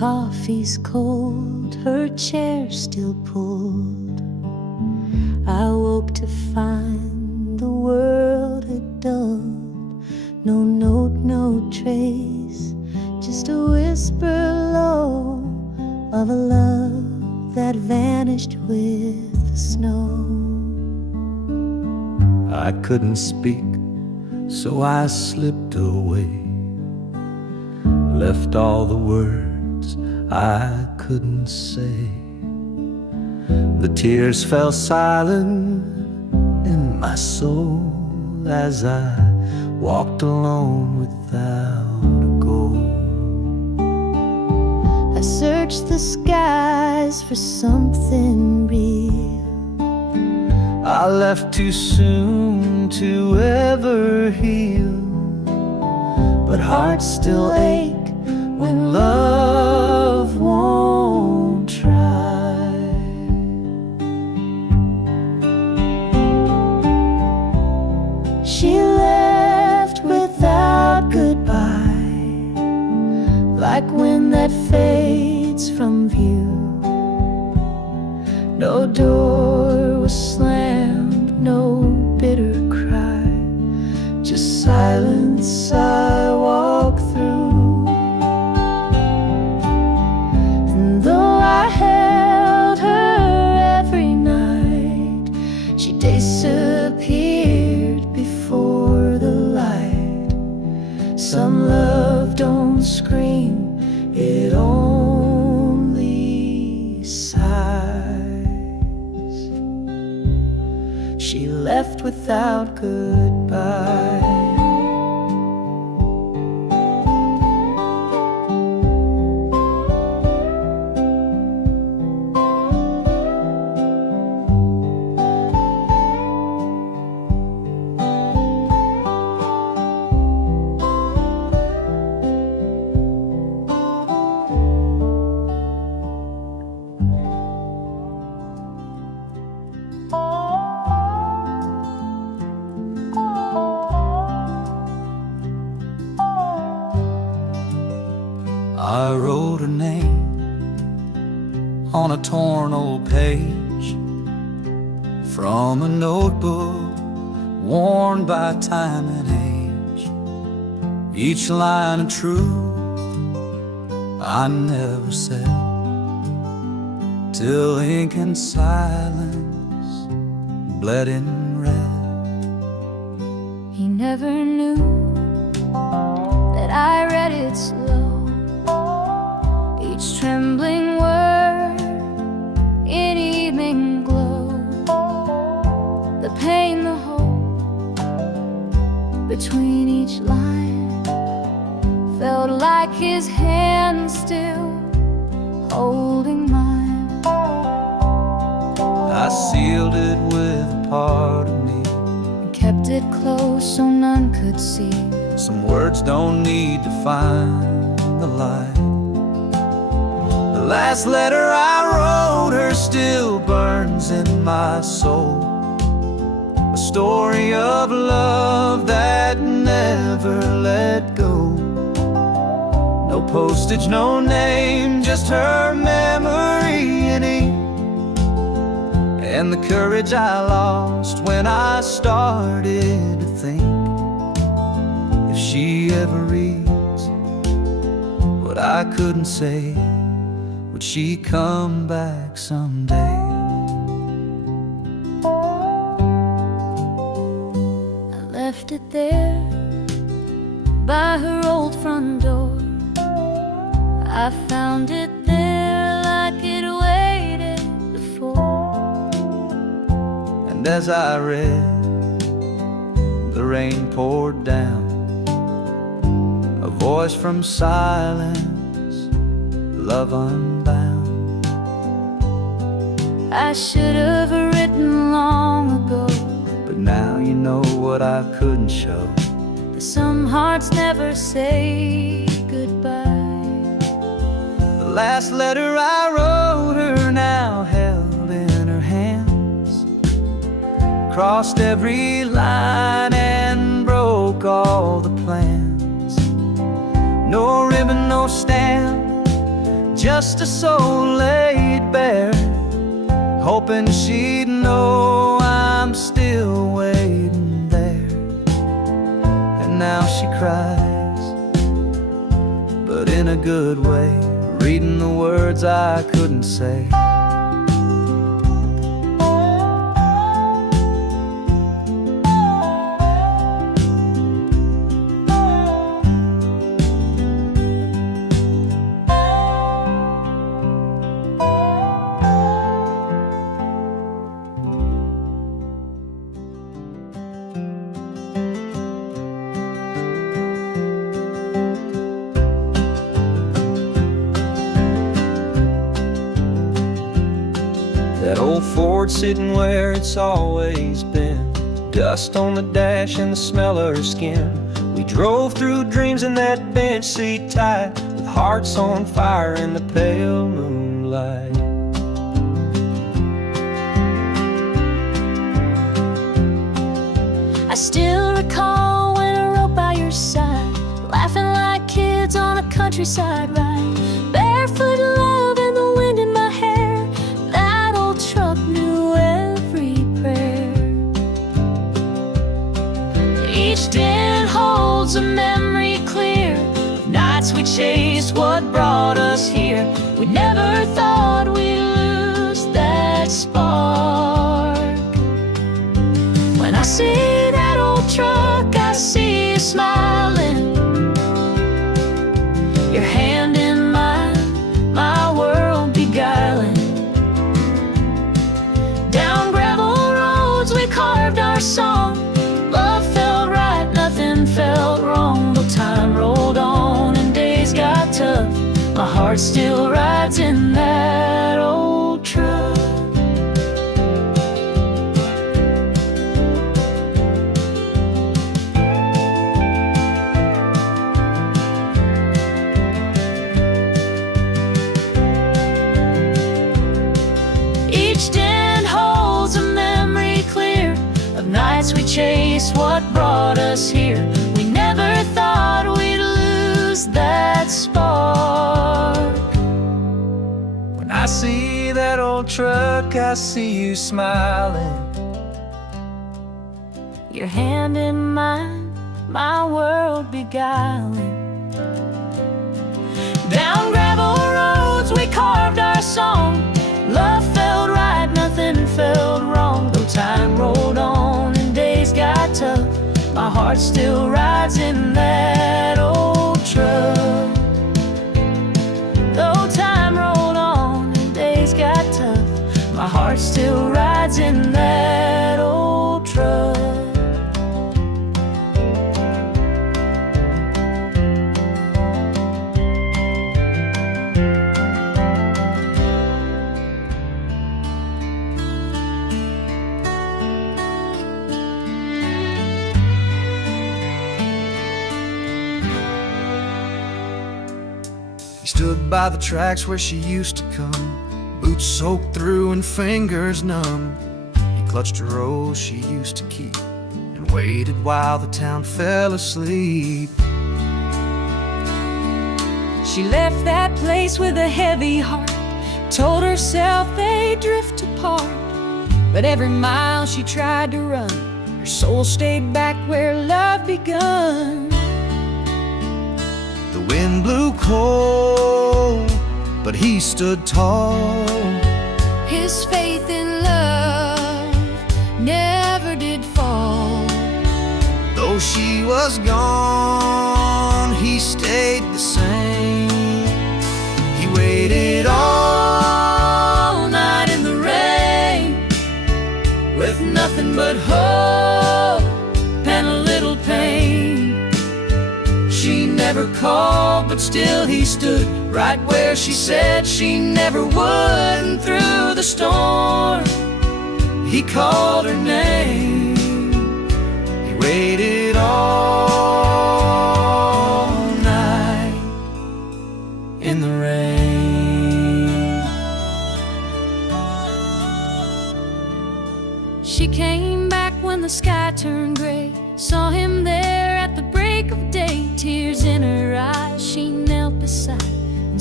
coffee's cold, her chair still pulled. I woke to find the world had dulled. No note, no trace, just a whisper low of a love that vanished with the snow. I couldn't speak, so I slipped away, left all the words I couldn't say. The tears fell silent in my soul as I walked alone without a goal. I searched the skies for something real. I left too soon to ever heal, but hearts still ache when love won't try. She left without goodbye, like wind that fades from view. No door was slammed, no bitter cry, just silence I walk through. And though I held her every night, she disappeared before the light. Some love don't scream, it only sighs. She left without goodbye. I wrote her name on a torn old page from a notebook worn by time and age. Each line of truth I never said, till ink and silence bled in red. He never knew that I read it slow, each trembling word in evening glow. The pain, the hope between each line felt like his hand still holding mine. I sealed it with a part of me, And kept it close so none could see. some words don't need to find the light. The last letter I wrote her still burns in my soul, a story of love that never let go. No postage, no name, just her memory in ink, and the courage I lost when I started to think, if she ever reads what I couldn't say, would she come back someday? I left it there by her old front door. I found it there like it waited before. And as I read, the rain poured down, a voice from silence, love unbound. I should have written long ago, But now you know what I couldn't show. that some hearts never say goodbye. The last letter I wrote her now held in her hands, crossed every line and broke all the plans. No ribbon, no stamp, just a soul laid bare, hoping she'd know I'm still waiting there. And now she cries, but in a good way, reading the words I couldn't say. That old Ford sitting where it's always been, dust on the dash and the smell of her skin. We drove through dreams in that bench seat tight, with hearts on fire in the pale moonlight. I still recall when I rode by your side, laughing like kids on a countryside ride, barefoot love and the wind in my hair. That old truck knew every prayer. Each dent holds a memory clear of nights we chased what brought us here. We never thought we'd lose that spark. When I see that old truck, I see you smiling, your hand in mine, my world beguiling. Down gravel roads we carved our song. Love felt right, nothing felt wrong. Though time rolled on and days got tough, my heart still rides in that old truck. Each dent holds a memory clear of nights we chased what brought us here. We never thought we'd lose that spark. When I see that old truck, I see you smiling, Your hand in mine, my world beguiling. Down gravel roads we carved our song. Love felt right, nothing felt wrong. Though time rolled on and days got tough, my heart still rides in that old truck. Though time rolled on and days got tough, my heart still rides in that old truck. He stood by the tracks where she used to come, boots soaked through and fingers numb. He clutched a rose she used to keep and waited while the town fell asleep. She left that place with a heavy heart, told herself they'd drift apart. But every mile she tried to run, her soul stayed back where love begun. The wind blew cold, but he stood tall. His faith in love never did fall. Though she was gone, he stayed the same. He waited all night in the rain, With nothing but hope and a little pain. She never called, but still he stood right where she said she never would. And through the storm, he called her name. he waited all Night in the rain. She came back when the sky turned gray, saw him there at the break of day. Tears in her eyes, she knelt beside and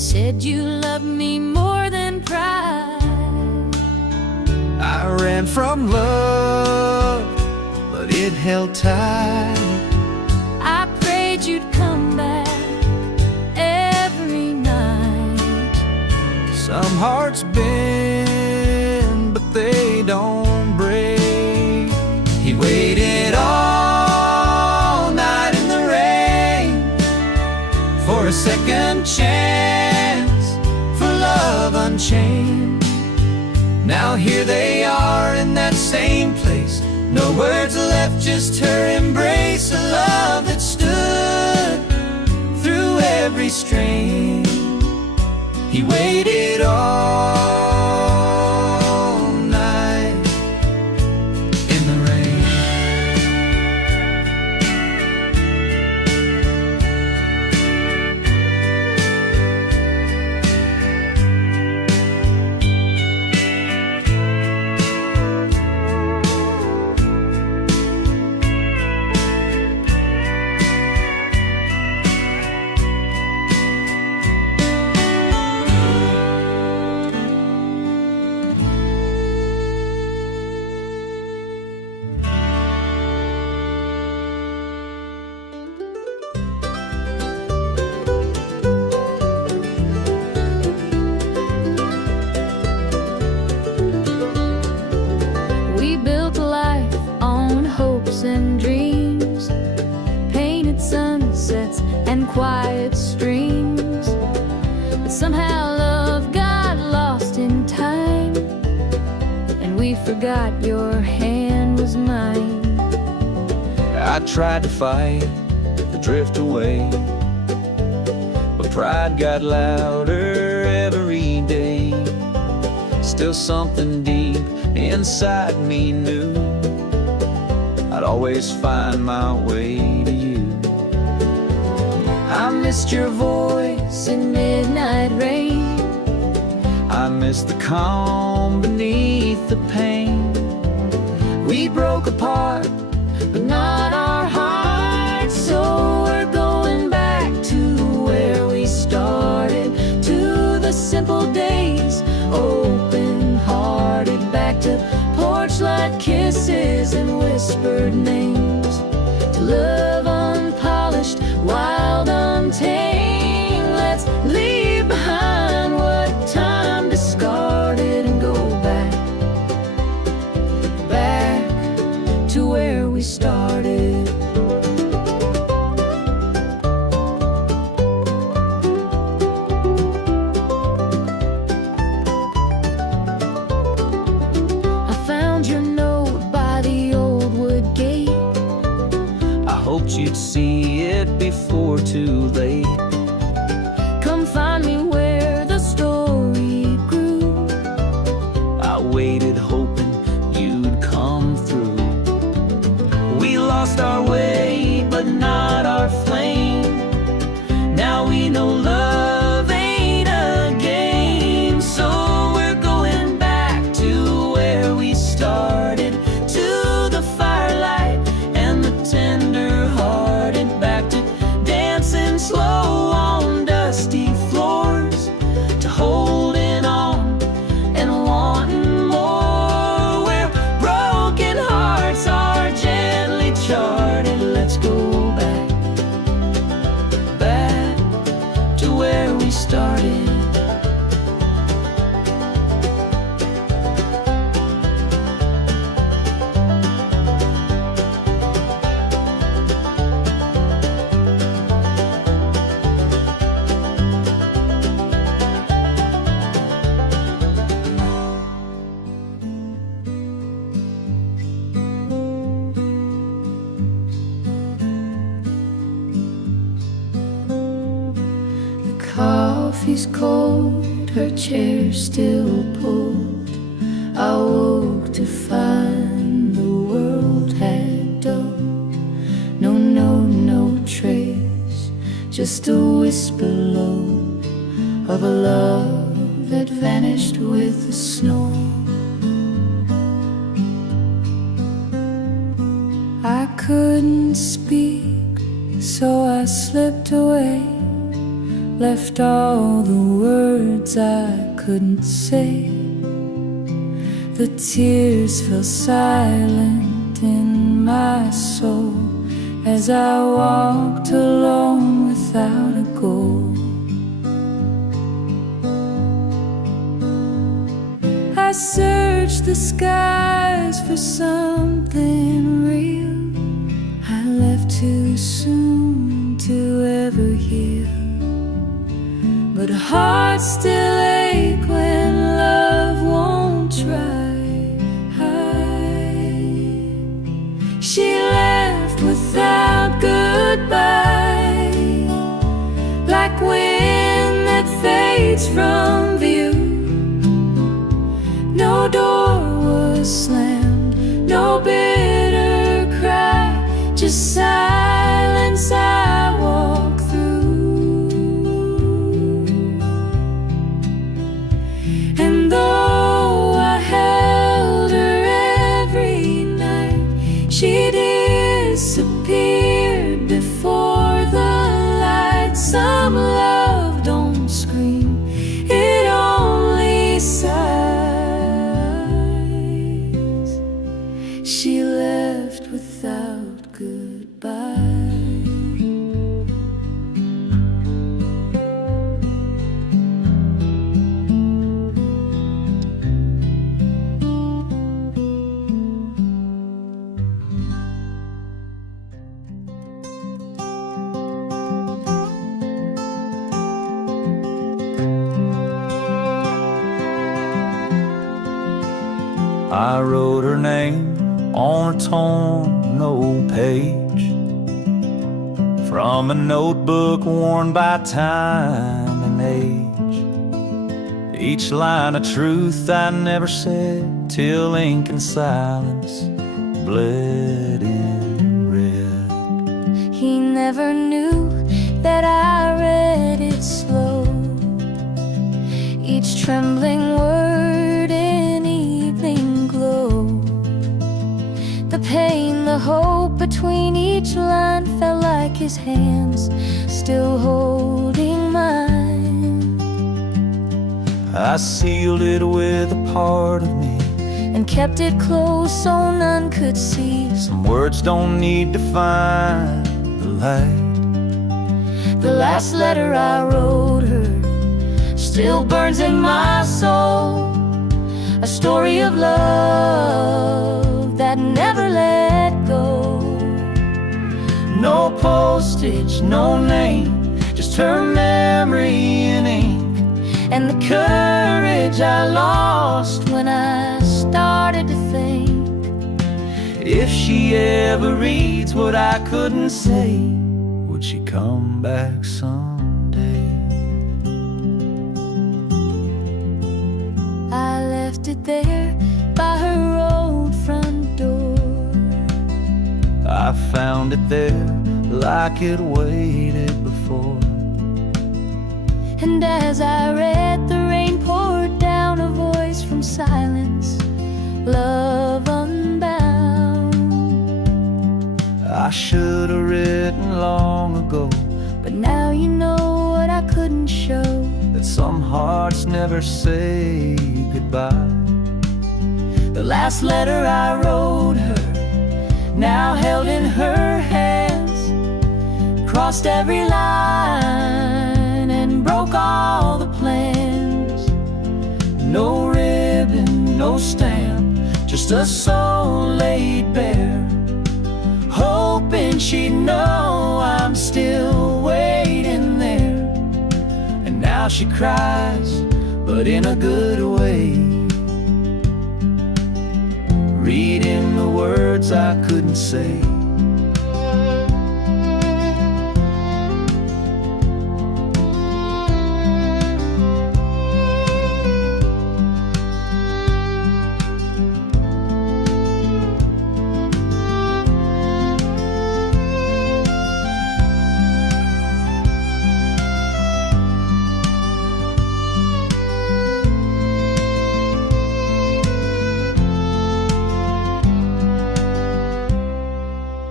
said you loved me more than pride. I ran from love, but it held tight. I prayed you'd come back every night. Some hearts bend, but they don't break. He waited all night in the rain for a second chance, for love unchained. Now here they are in that same place. No words left, just her embrace. A love that stood through every strain. He waited all night in the rain. We built a life on hopes and dreams, painted sunsets and quiet streams. But somehow love got lost in time, and we forgot your hand was mine. I tried to fight the drift away, but pride got louder every day. Still something deep inside me knew I'd always find my way to you. I missed your voice in midnight rain. I missed the calm beneath the pain. We broke apart, but not our hearts. So we're going back to where we started, to the simple days, open-hearted, back to porch light kisses and whispered names, to love unpolished, wild, untamed. Let's leave behind what time discarded and go back, back to where we started. I found your note by the old wood gate. I hoped you'd see it before too late. Come find me where the story grew. I waited hoping you'd come through. We lost our way, but not our flame. Now we know love ain't a game. So we're going back to where we started, to the firelight and the tender-hearted, back to dancing slow on dusty floors, to holding on and wanting more, where broken hearts are gently charted. Let's go back, back to where we started. The coffee's cold, her chair still pulled. I woke to find the world had dulled. No trace, just a whisper low of a love that vanished with the snow. I couldn't speak, so I slipped away, left all the words I couldn't say. The tears fell silent in my soul as I walked alone without a goal. I searched the skies for something real. I left too soon to ever heal, but hearts still ache when love won't try. She left without goodbye, like wind that fades from view. No door was slammed, no bitter cry, just silence I walk through. And though I held her every night, she disappeared before the light. Some love don't scream, it only sighs. She left without goodbye. I wrote her name on a torn old page from a notebook worn by time and age. Each line of truth I never said till ink and silence bled in red. He never knew that I read it slow, each trembling word in evening glow. The pain, the hope between each line felt like his hands still holding mine. I sealed it with a part of me and kept it close so none could see. Some words don't need to find the light. The last letter I wrote her still burns in my soul, a story of love that never let go. No postage, no name, just her memory in ink, and the courage I lost when I started to think. If she ever reads what I couldn't say, would she come back someday? I left it there by her old front door. I found it there like it waited before. And as I read, the rain poured down, a voice from silence, love unbound. I should have written long ago, but now you know what I couldn't show, that some hearts never say goodbye. the last letter I wrote her, now held in her hands, crossed every line and broke all the plans. No ribbon, no stamp, just a soul laid bare, hoping she'd know I'm still waiting there. And now she cries, but in a good way, reading the words I couldn't say.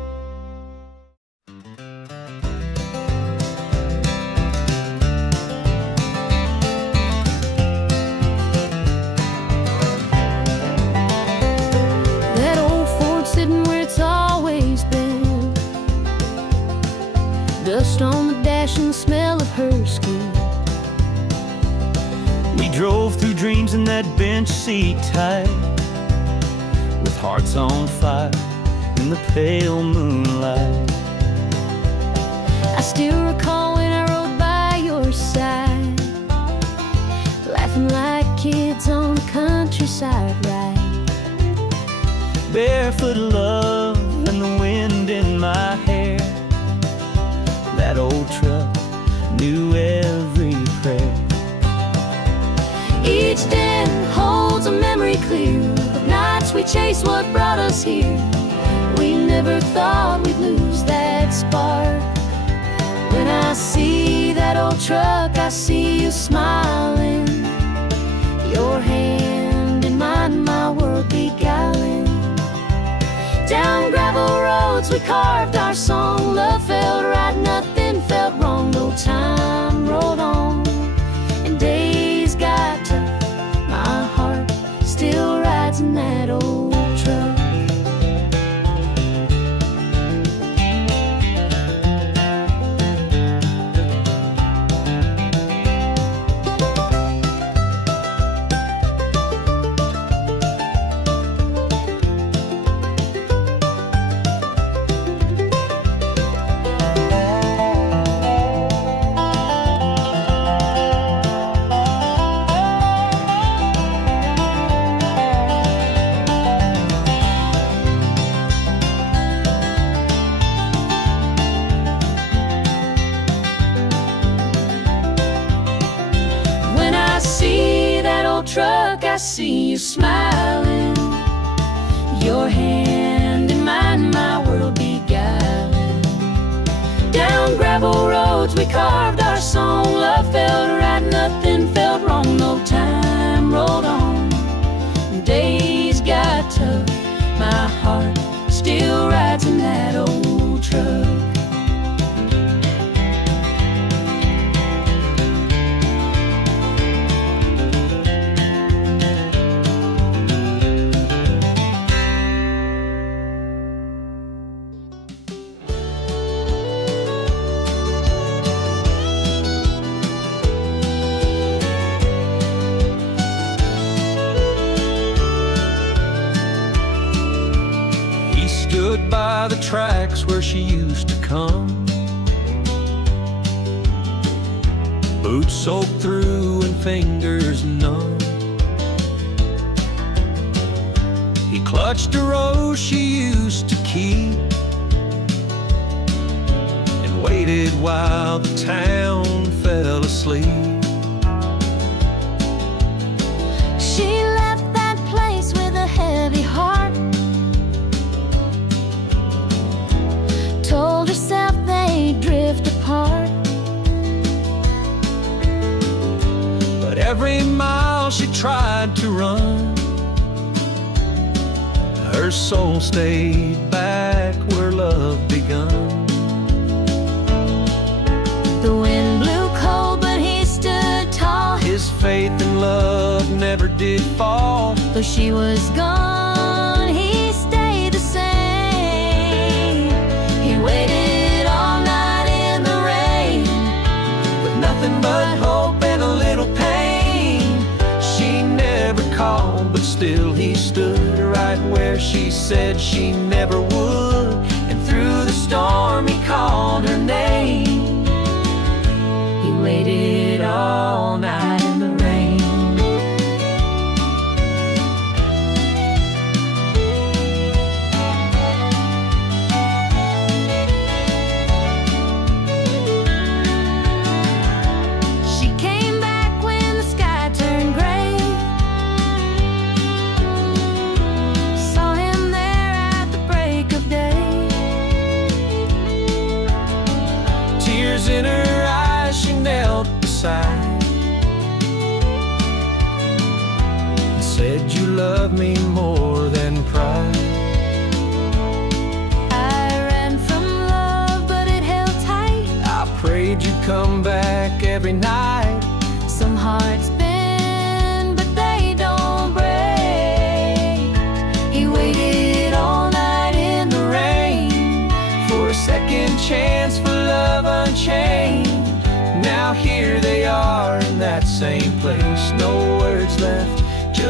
drove through dreams in that bench seat tight, with hearts on fire in the pale moonlight. I still recall when I rode by your side, laughing like kids on the countryside ride. Barefoot love and the wind in my hair, that old truck knew every prayer. Each den holds a memory clear of nights we chased what brought us here. We never thought we'd lose that spark. When I see that old truck, I see you smiling, your hand in mine, my world beguiling. Down gravel roads we carved our song. Love felt right, nothing felt wrong. No time rolled on and days got tough. My heart still rides in that old truck. Truck, I see you smiling, your hand in mine, my world beguiling. Down gravel roads we carved our song. Love felt right, nothing felt wrong. No time rolled on, days got tough. My heart still rides in that old truck. Stood by the tracks where she used to come, boots soaked through and fingers numb. He clutched a rose she used to keep and waited while the town fell asleep. She left that place with a heavy heart, told herself they'd drift apart. But every mile she tried to run, her soul stayed back where love begun. The wind blew cold, but he stood tall. His faith and love never did fall. Though she was gone, he stayed the same. He waited all night in the rain, With nothing but hope and a little pain. She never called, but still he stood right where she said she never would. And through the storm he called her name. he waited all night in the rain. She came back when the sky turned gray, saw him there at the break of day. Tears in her eyes, she knelt beside and said, "You love me more than pride." I ran from love, but it held tight. I prayed you'd come back every night. Some hearts bend, but they don't break. He waited all night in the rain For a second chance, for love unchained. Now here they are in that same place. No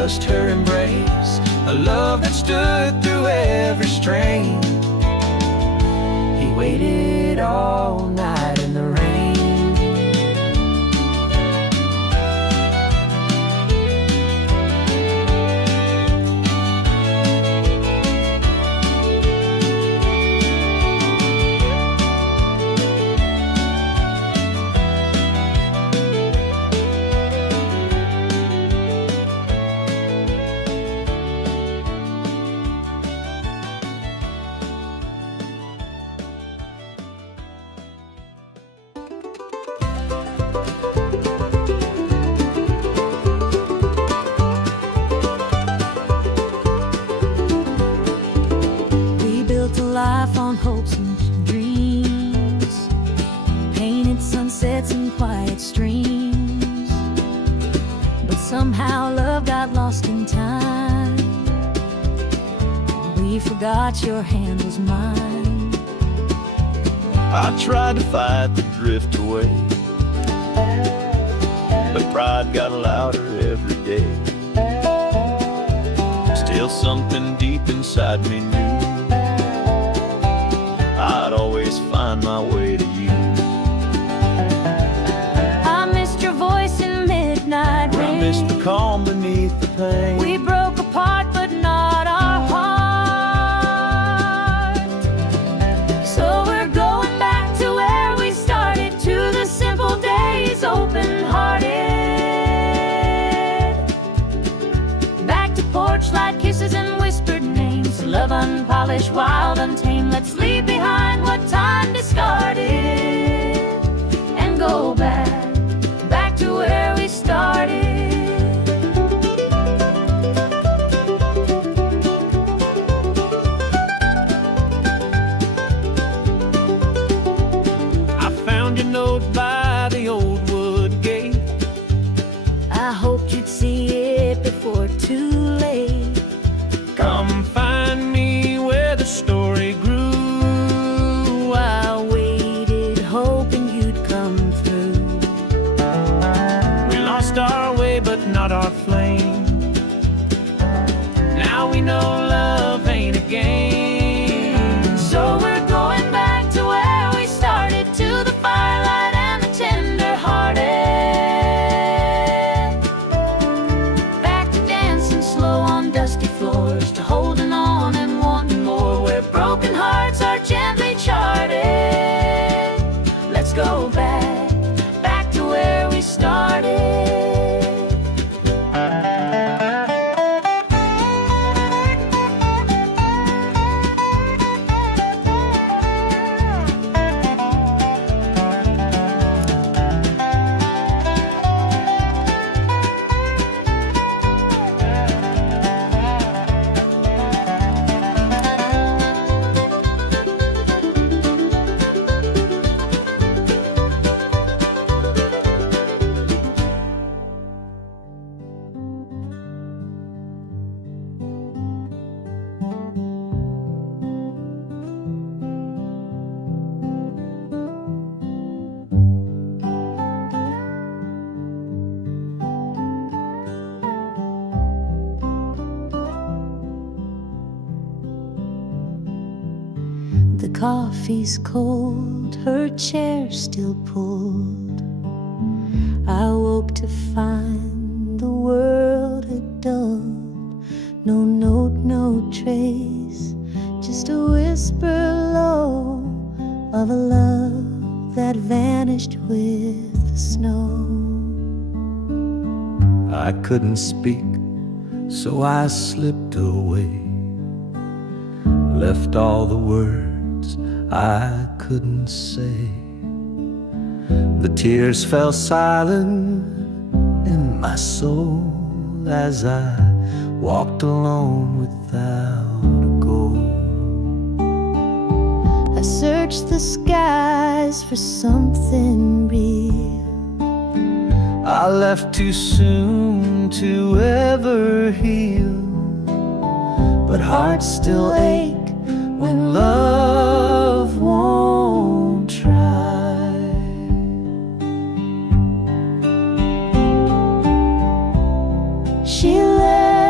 just her embrace, a love that stood through every strain. He waited all night in the rain. Life on hopes and dreams, painted sunsets and quiet streams, but somehow love got lost in time. We forgot your hand was mine. I tried to fight the drift away, but pride got louder every day. Still something deep inside me knew I'd always find my way to you. I missed your voice in midnight rain. I missed the calm beneath the pain. We broke apart, but not our heart. So we're going back to where we started, to the simple days, open-hearted. Back to porch light kisses and whispered names, love unpolished, wild, untamed. Let's leave behind what time discarded and go back to where we started. I found your note by the old wood gate. I hoped you'd see it before too late. Come find me where the story grew. I waited, hoping you'd come through. We lost our way, but not our flame. Now we know love ain't a game. So we're going back to where we started, to the firelight and the tender-hearted. Back to dancing slow on dusty floors, to holding on and wanting more, where broken hearts are gently charted. Let's go back to where we started. The coffee's cold, her chair still pulled. I woke to find the world had dulled. No note, no trace, just a whisper low of a love that vanished with the snow. I couldn't speak, so I slipped away, left all the words I couldn't say. The tears fell silent in my soul as I walked alone without a goal. I searched the skies for something real. I left too soon to ever heal, but hearts still ache when love won't try. She left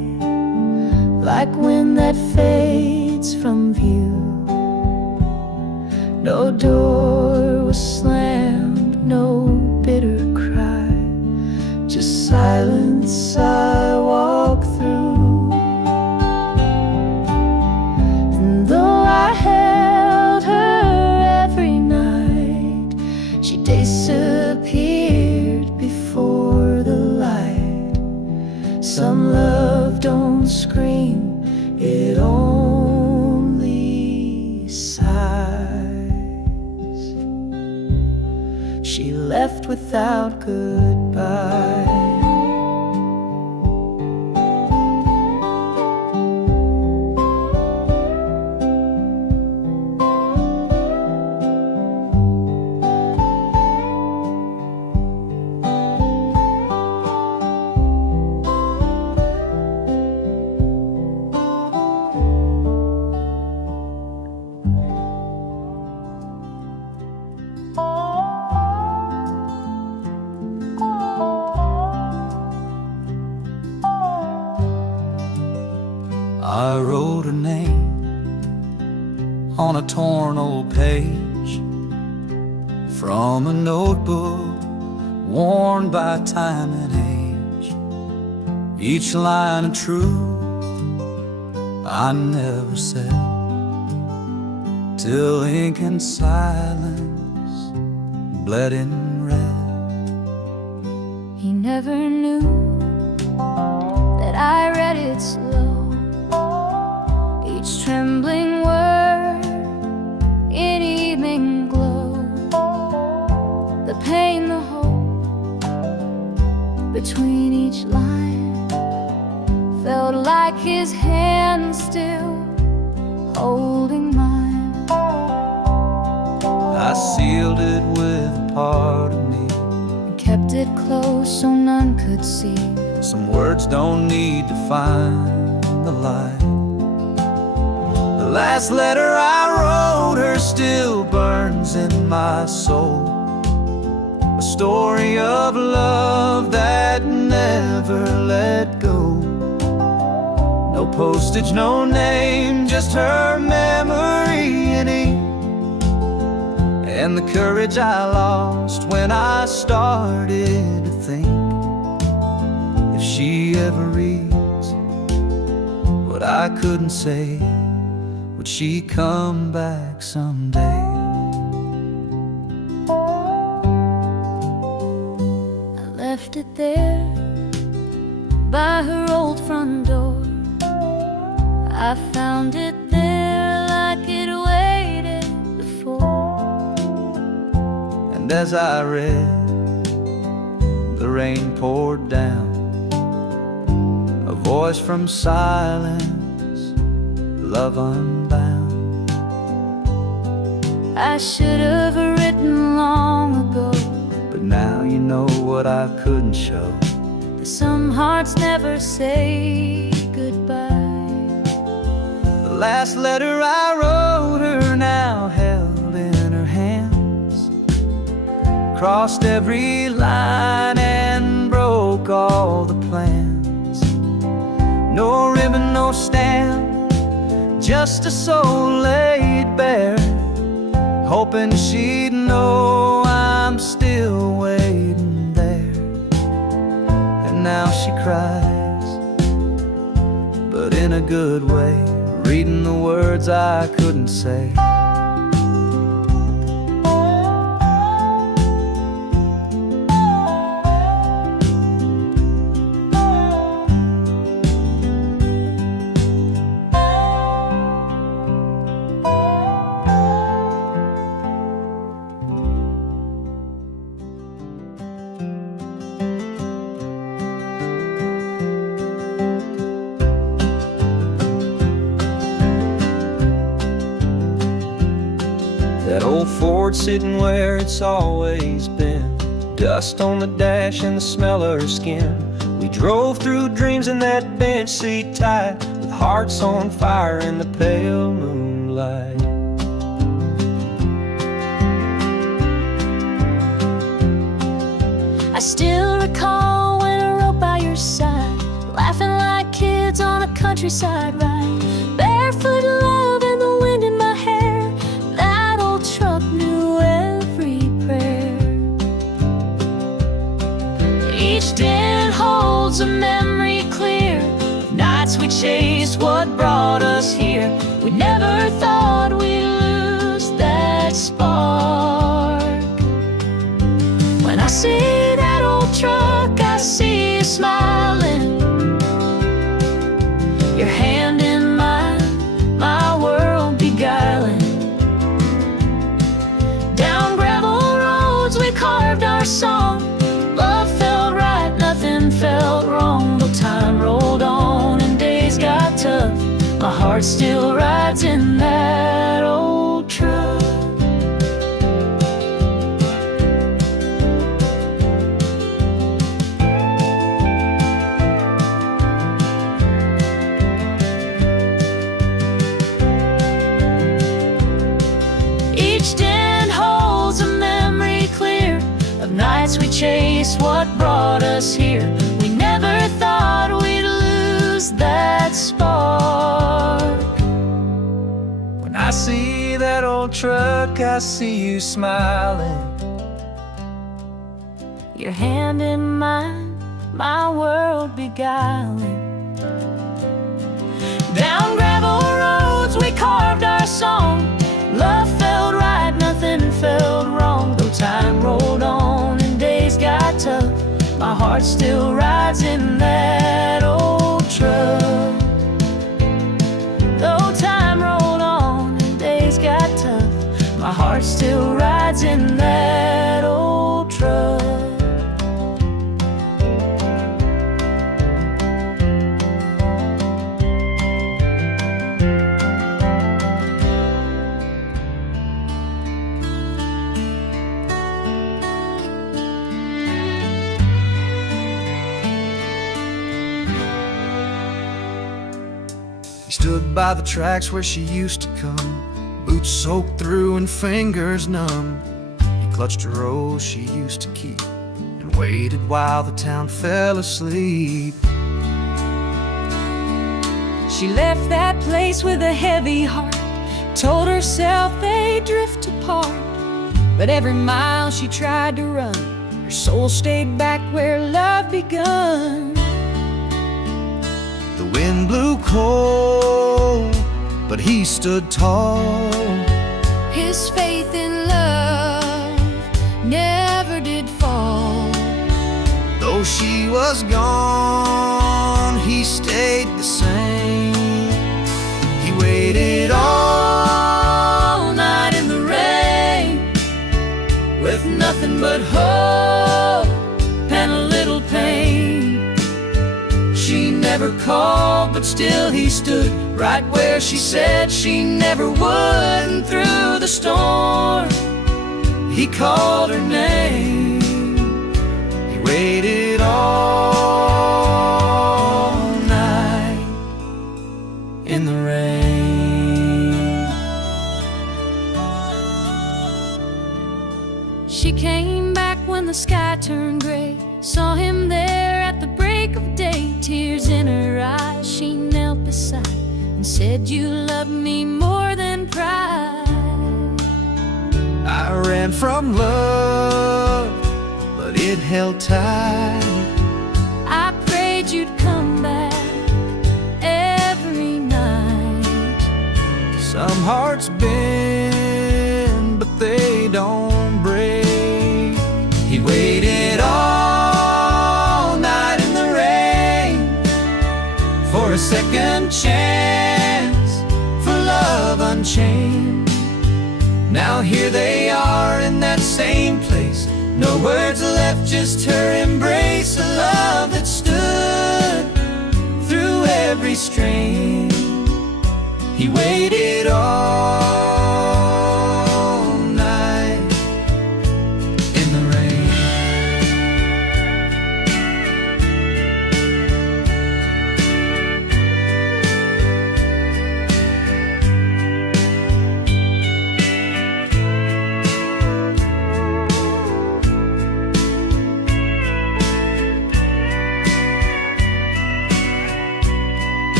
like wind that fades from view. No door was slammed, no bitter cry, just silence I walk through. And though I held her every night, she disappeared before the light. Some love don't scream, it only sighs. She left without goodbye. I wrote her name on a torn old page from a notebook worn by time and age. Each line of truth I never said, till ink and silence bled in red. He never knew that I read it slow, each trembling word in evening glow. The pain, the hope between each line felt like his hand still holding mine. I sealed it with a part of me, And kept it close so none could see. some words don't need to find the light. The last letter I wrote her still burns in my soul, a story of love that never let go. No postage, no name, just her memory in ink, and the courage I lost when I started to think, if she ever reads what I couldn't say, would she come back someday? I left it there by her old front door. I found it there like it waited before. And as I read, the rain poured down, a voice from silence, love unbound. I should have written long ago, But now you know what I couldn't show. that some hearts never say goodbye. The last letter I wrote her now held in her hands, crossed every line and broke all the plans. No ribbon, no stamp, just a soul laid bare, hoping she'd know I'm still waiting there. And now she cries, but in a good way, reading the words I couldn't say. That old Ford sitting where it's always been, dust on the dash and the smell of her skin. We drove through dreams in that bench seat tight, with hearts on fire in the pale moonlight. I still recall when I rode by your side, laughing like kids woods on a countryside ride, barefoot love and the wind in my hair. That old truck knew every prayer. Each den holds a memory clear of nights we chased what brought us here. We never thought we'd lose that spark. When I see that old truck, I see you smiling, your hand in mine, my world beguiling. Down gravel roads we carved our song. Love felt right, nothing felt wrong. Though time rolled on and days got tough, my heart still rides in that old truck. Each den holds a memory clear of nights we chased what brought us here. We never thought we'd lose that spark. When I see that old truck, I see you smiling, Your hand in mine, my world beguiling. Down gravel roads we carved our song. Love felt right, nothing felt wrong. Though time rolled on and days got tough, my heart still rides in that old truck. Though time rolled on and days got tough, my heart still rides in that old truck. He stood by the tracks where she used to come, boots soaked through and fingers numb. He clutched a rose she used to keep and waited while the town fell asleep. She left that place with a heavy heart, told herself they'd drift apart. But every mile she tried to run, her soul stayed back where love begun. The wind blew cold, but he stood tall. His faith in love never did fall. Though she was gone, he stayed the same. He waited all night in the rain, With nothing but hope and a little pain. she never called, but still he stood right where she said she never would. And through the storm, he called her name. He waited all night in the rain. She came back when the sky turned gray, saw him there at the break of day. Tears in her eyes, she knelt beside and said, "You love me more than pride." I ran from love, but it held tight. I prayed you'd come back every night. Some hearts bend, but they don't break. He waited all night in the rain for a second chance, for love unchained. Now here they are in that same place, no words left, just her embrace. A love that stood through every strain. He waited all night in the rain.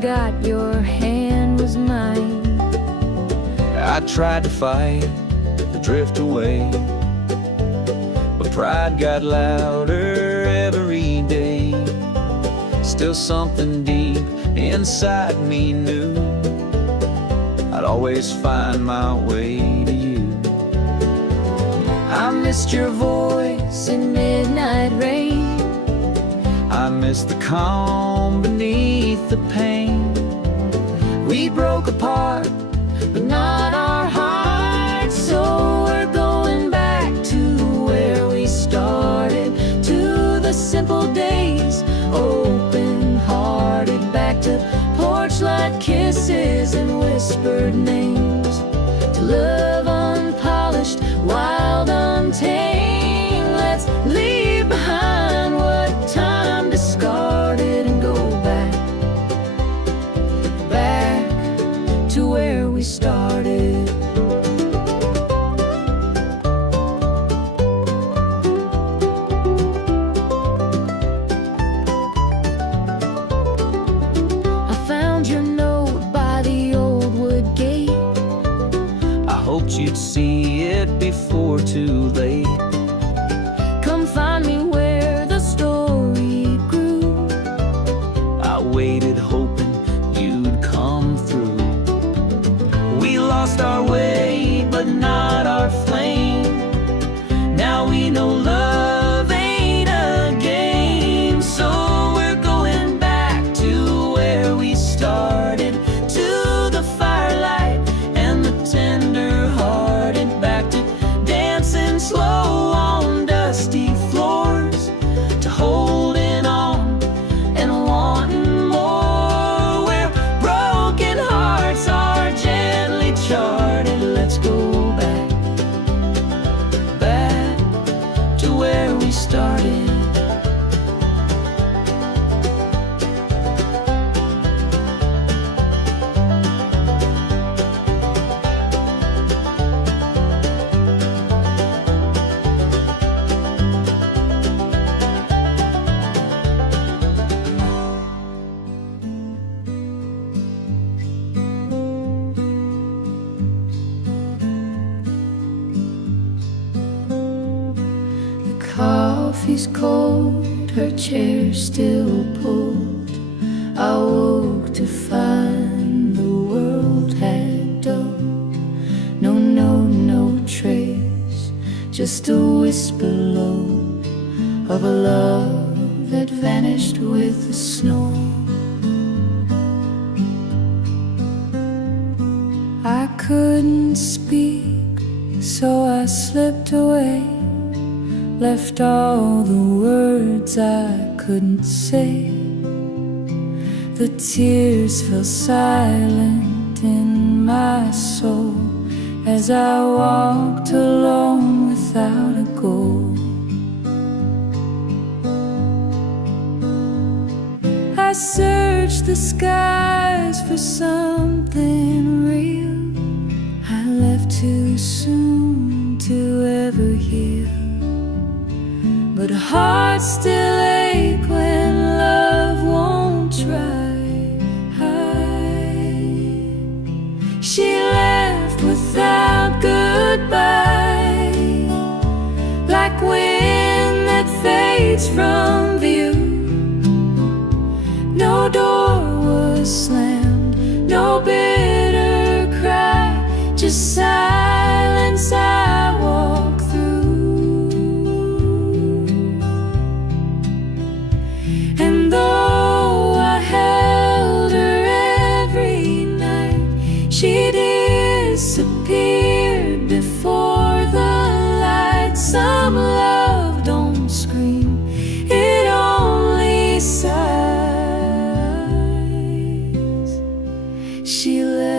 forgot your hand was mine. I tried to fight, to drift away, but pride got louder every day. Still something deep inside me knew I'd always find my way to you. I missed your voice in midnight rain. I miss the calm beneath the pain. We broke apart, but not our hearts. So we're going back to where we started, to the simple days, open-hearted, back to porch light kisses and whispered names, to love unpolished, wild, untamed. Let's leave behind what time discarded and go back to where we started. I found your note by the old wood gate. I hoped you'd see it before too late. Come find me where the story grew. I waited hoping you'd come through. We lost our way, but not our flame. Now we know love ain't a game. So we're going back to where we started, to the firelight and the tender-hearted, back to dancing slow on dusty floors, to holding on and wanting more, where broken hearts are gently charted. Let's go back to where we started. Coffee's cold, her chair still pulled. I woke to find the world had dulled. No note, no trace, just a whisper low of a love that vanished with the snow. I couldn't speak, so I slipped away, left all the words I couldn't say. The tears fell silent in my soul as I walked alone without a goal. I searched the skies for something real. I left too soon to ever heal, but hearts still ache when love won't try. She left without goodbye, like wind that fades from view. No door was slammed, no bitter cry, just silence I walk through. And though I held her every night, she disappeared before the light. Some love don't scream, it only sighs. She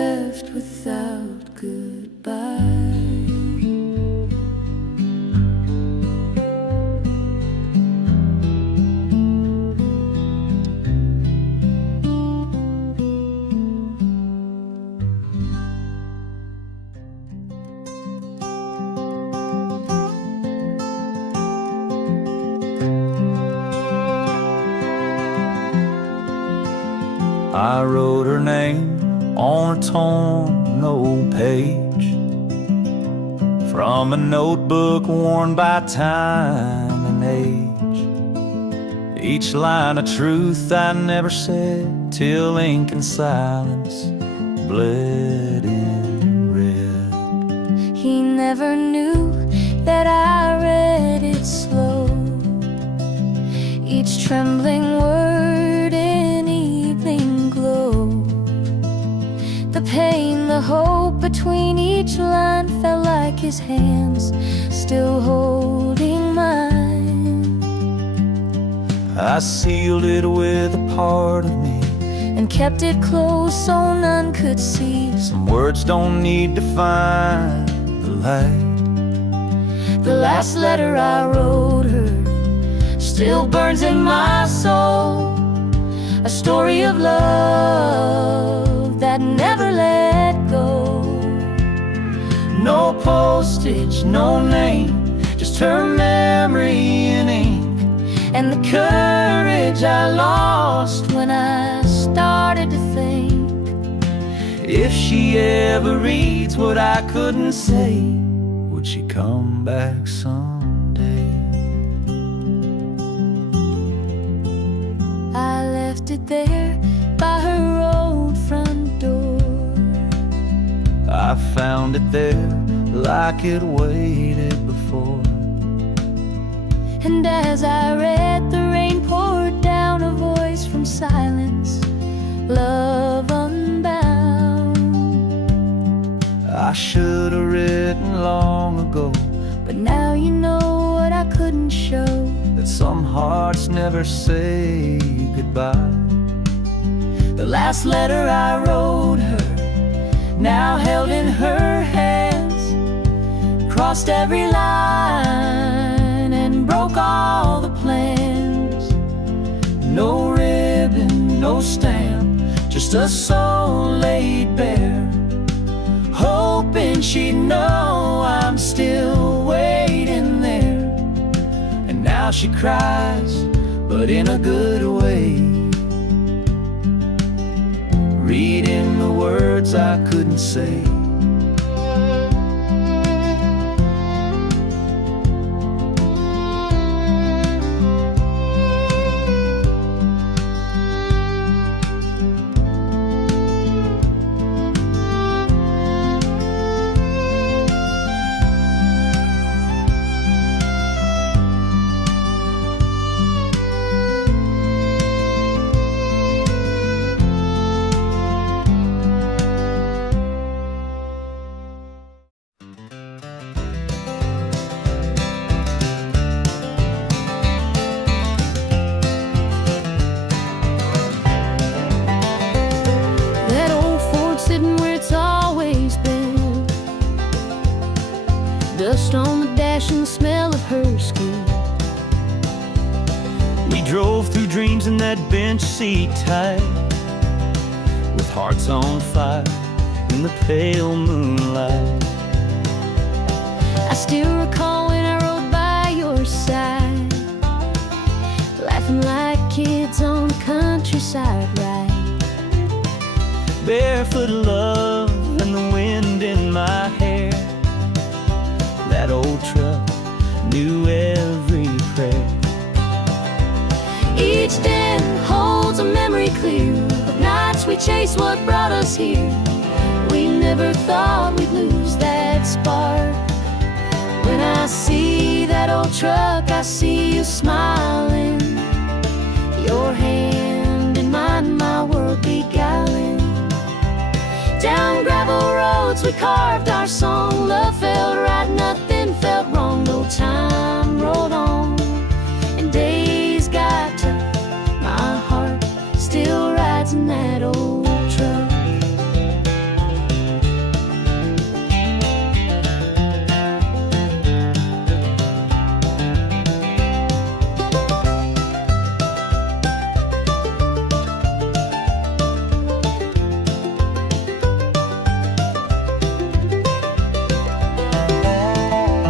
I wrote her name on a torn old page from a notebook worn by time and age. Each line of truth I never said till ink and silence bled in red. He never knew that I read it slow, each trembling word in evening glow. The pain, the hope between each line felt like his hands still holding mine. I sealed it with a part of me and kept it close so none could see. Some words don't need to find the light. The last letter I wrote her still burns in my soul, a story of love that never let go. No postage, no name, just her memory in ink, and the courage I lost when I started to think. if she ever reads what I couldn't say, would she come back someday? I left it there by her old front door. I found it there like it waited before. And as I read, the rain poured down, a voice from silence, love unbound. I should have written long ago, But now you know what I couldn't show, that some hearts never say goodbye. the last letter I wrote her, now held in her hands, crossed every line and broke all the plans. No ribbon, no stamp, just a soul laid bare, hoping she'd know I'm still waiting there. and now she cries, but in a good way, reading the words I couldn't say. That old Ford sitting where it's always been, dust on the dash and the smell of her skin. We drove through dreams in that bench seat tight, with hearts on fire in the pale moonlight. I still recall when I rode by your side, laughing like kids on a countryside ride. Barefoot love and the wind in my hair. That old truck knew every prayer. Each den holds a memory clear of nights we chased what brought us here. We never thought we'd lose that spark. When I see that old truck, I see you smiling, your hand in mine, my world beguiling. Down gravel roads we carved our song, love felt right, nothing felt wrong. No time rolled on and days got tough, my heart still rides in that old truck.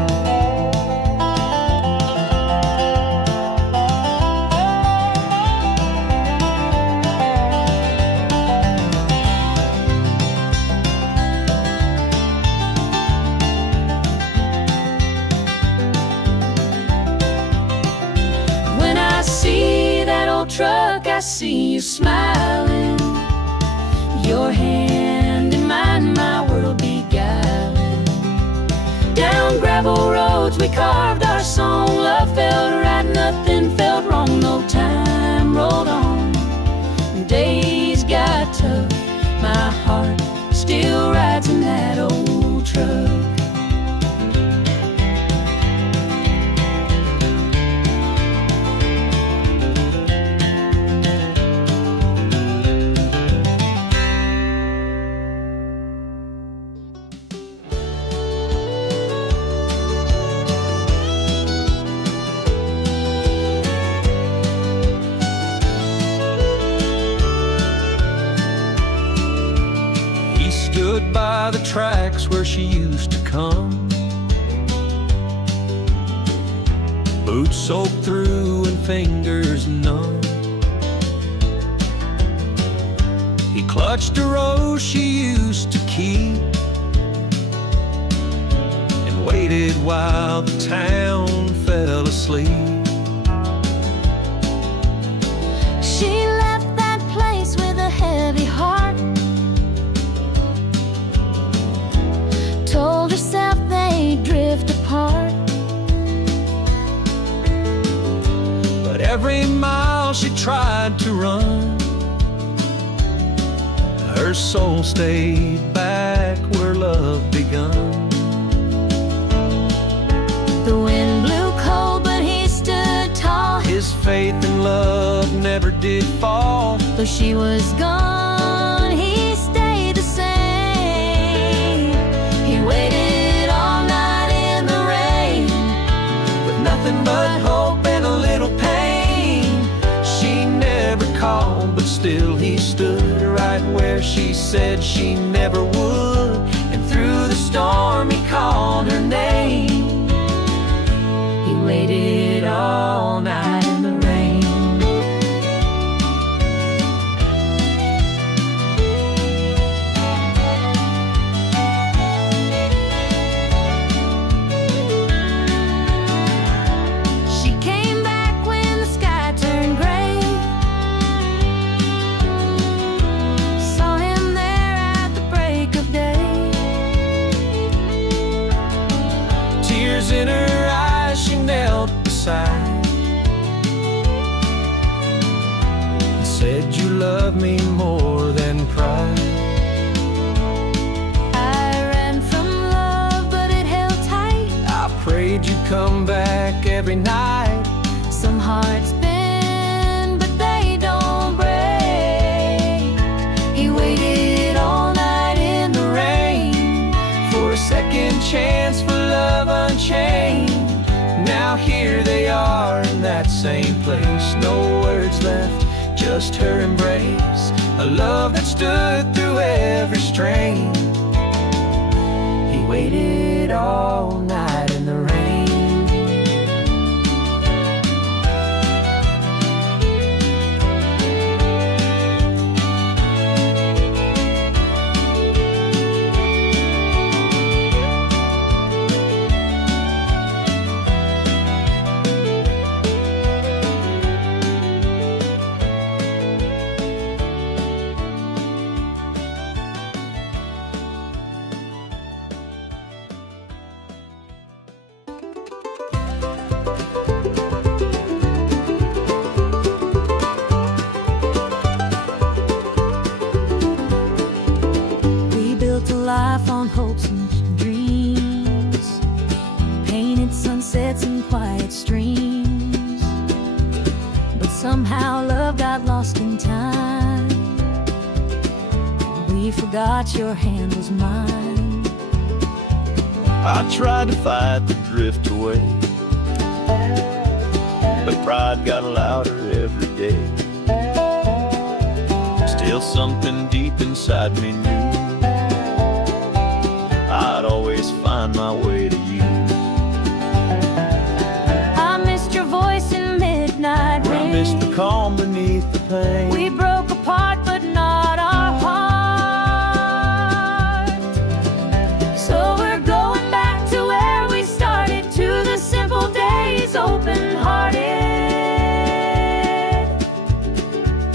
look, I see you smiling. Your hand in mine, my world beguiling. Down gravel roads we carved our song. Love felt right, nothing felt wrong. No time rolled on. Days got tough. My heart still rides in that old truck. Stood by the tracks where she used to come, boots soaked through and fingers numb. He clutched a rose she used to keep and waited while the town fell asleep. She left that place with a heavy heart. Told herself they'd drift apart. But every mile she tried to run, her soul stayed back where love begun. The wind blew cold, but he stood tall. His faith in love never did fall. Though she was gone, he stayed the same. He waited all night in the rain, With nothing but hope and a little pain. She never called, but still he stood right where she said she never would. and through the storm he called her name. He waited all night in the rain. She came back when the sky turned gray. Saw him there at the break of day. Tears in her eyes, she knelt beside and said, "You love me more than pride." I ran from love, but it held tight. I prayed you'd come back every night. Some hearts bend, but they don't break. He waited all night in the rain For a second chance for love unchained. Now here they are in that same place. No words left, just her embrace. A love that stood through every strain. He waited all night in the rain. We built a life on hopes and dreams, painted sunsets and quiet streams. But somehow love got lost in time. We forgot your hand was mine. I tried to fight the drift away, but pride got louder every day. Still something deep inside me knew I'd always find my way to you. I missed your voice in midnight rain. I missed the calm beneath the pain. We broke apart, but not our heart. So we're going back to where we started, to the simple days, open-hearted.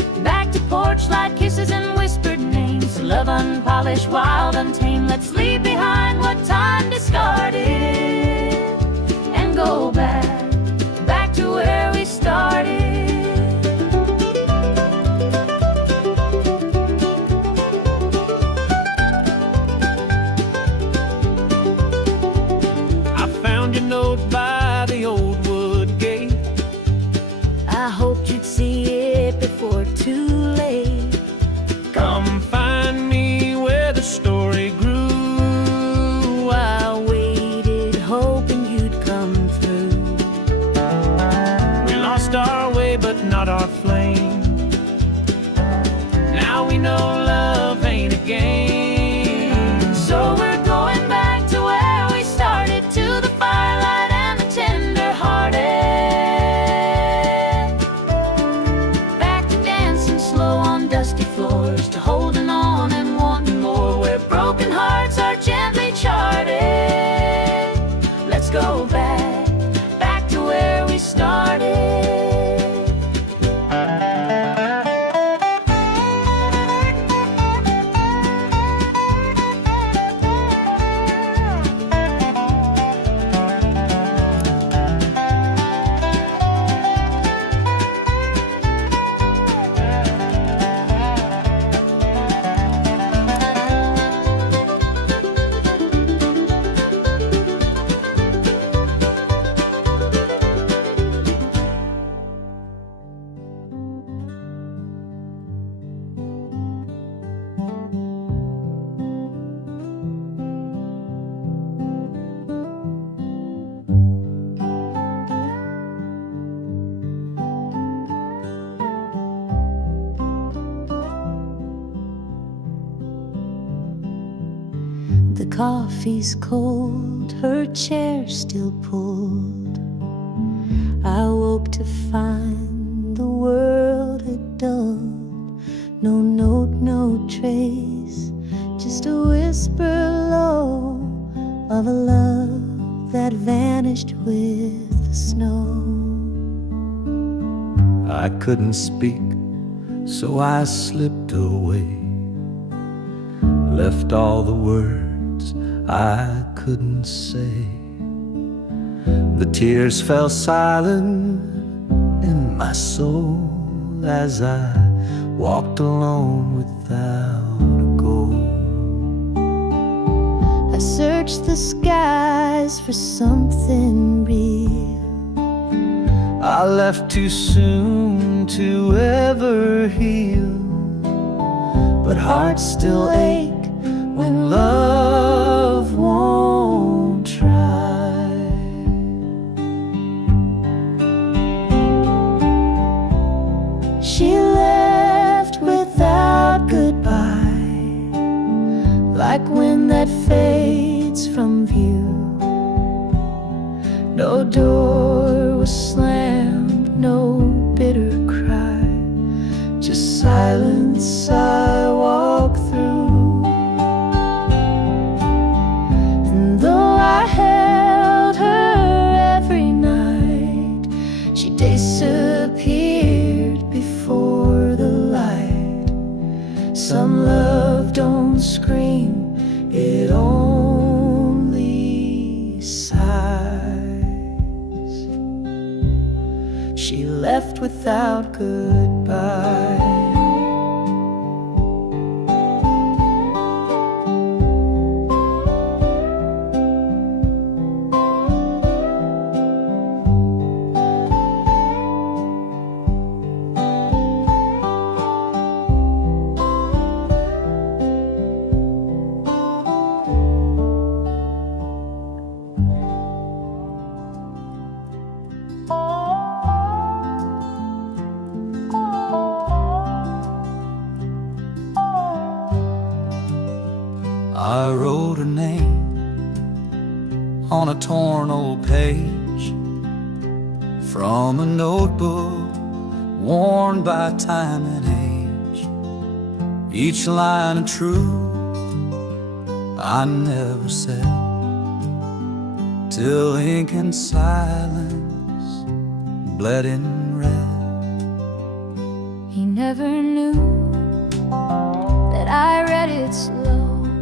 selfish, wild, untamed. Let's leave behind what time discarded and go back to where we started. I found your note by the old wood gate. I hoped you'd see it before too late. Come find me where the story grew. I waited, hoping you'd come through. We lost our way, but not our flame. Now we know love ain't a game. So we're going back to where we started, to the firelight and the tender-hearted. Back to dancing slow on dusty floors, to holding on and wanting more, where broken hearts are gently charted. Let's go back to where we started. The coffee's cold, her chair still pulled. I woke to find the world had dulled. No note, no trace, just a whisper low of a love that vanished with the snow. I couldn't speak, so I slipped away, left all the words I couldn't say. The tears fell silent in my soul as I walked alone without a goal. I searched the skies for something real. I left too soon to ever heal, but hearts still ache when love won't try. She left without goodbye, like wind that fades from view. No door was slammed, no bitter cry, just silence I walk through. And though I held her every night, she disappeared before the light. Some love don't scream, it only sighs. She left without goodbye. I wrote her name on a torn old page from a notebook worn by time and age. Each line a truth I never said, till ink and silence bled in red. He never knew that I read it slow,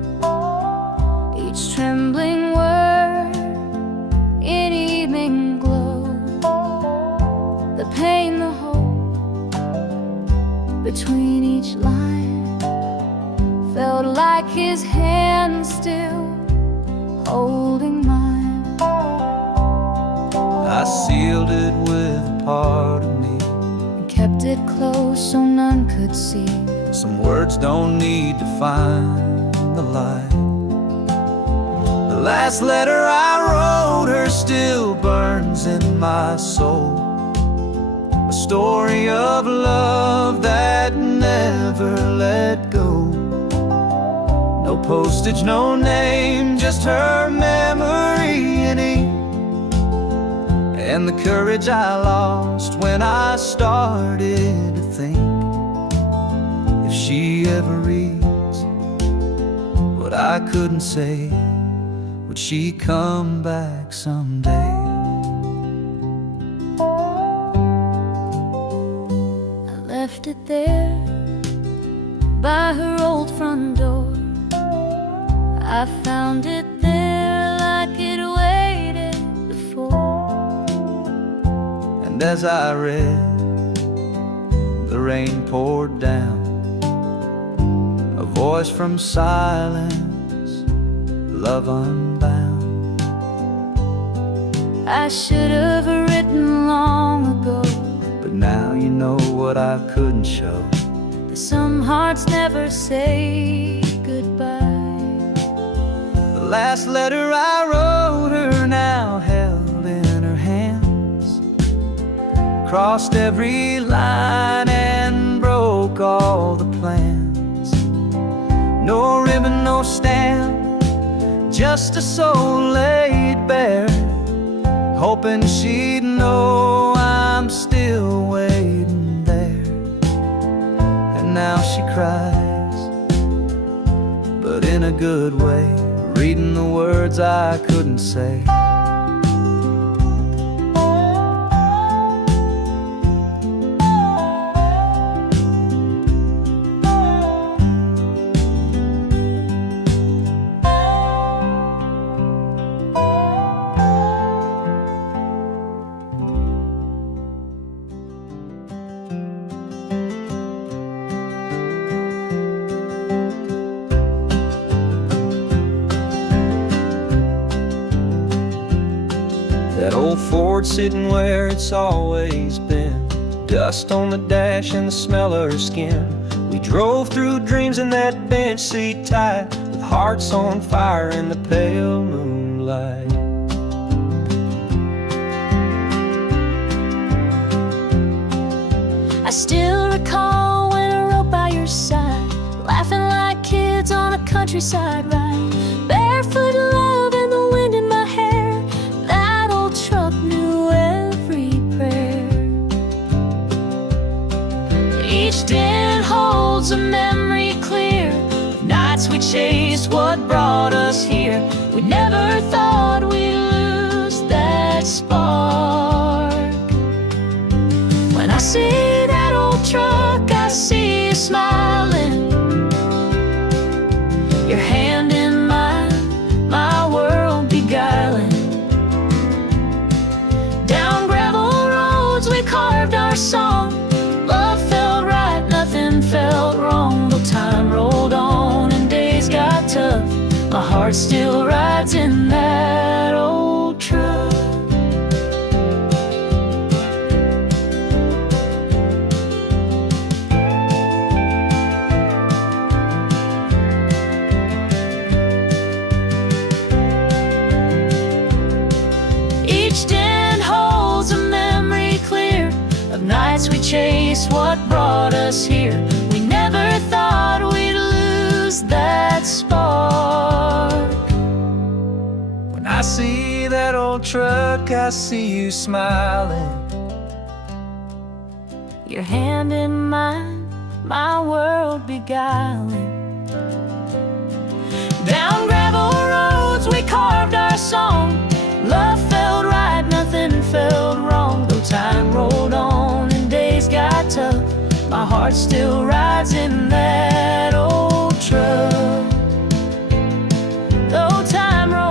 trembling word in evening glow. The pain, the hope between each line felt like his hand still holding mine. I sealed it with a part of me, And kept it close so none could see. some words don't need to find the light. The last letter I wrote her still burns in my soul, a story of love that never let go. No postage, no name, just her memory in ink, and the courage I lost when I started to think, if she ever reads what I couldn't say, would she come back someday? I left it there by her old front door. I found it there like it waited before. And as I read, the rain poured down, a voice from silence, love unbound. I should have written long ago, But now you know what I couldn't show. that some hearts never say goodbye. The last letter I wrote her now held in her hands, crossed every line and broke all the plans. No ribbon, no stamp, just a soul laid bare, hoping she'd know I'm still waiting there. And now she cries, but in a good way, reading the words I couldn't say. That old Ford sitting where it's always been, dust on the dash and the smell of her skin. We drove through dreams in that bench seat tight, with hearts on fire in the pale moonlight. I still recall when I rode by your side, laughing like kids on a countryside ride. Barefoot love and the wind in my hair, that old truck knew every prayer. Each dent holds a memory clear of nights we chased what brought us here. We never thought we'd lose that spark. When I see that old truck, I see you smiling, your hand in mine, my world beguiling. Down gravel roads we carved our song, love felt right, nothing felt wrong. Though time rolled on and days got tough, my heart still rides in that old truck. Nights we chased what brought us here. We never thought we'd lose that spark. When I see that old truck, I see you smiling, your hand in mine, my world beguiling. Down gravel roads we carved our song, love felt right, nothing felt wrong. Though time rolled on and days got tough, my heart still rides in that old truck. Though time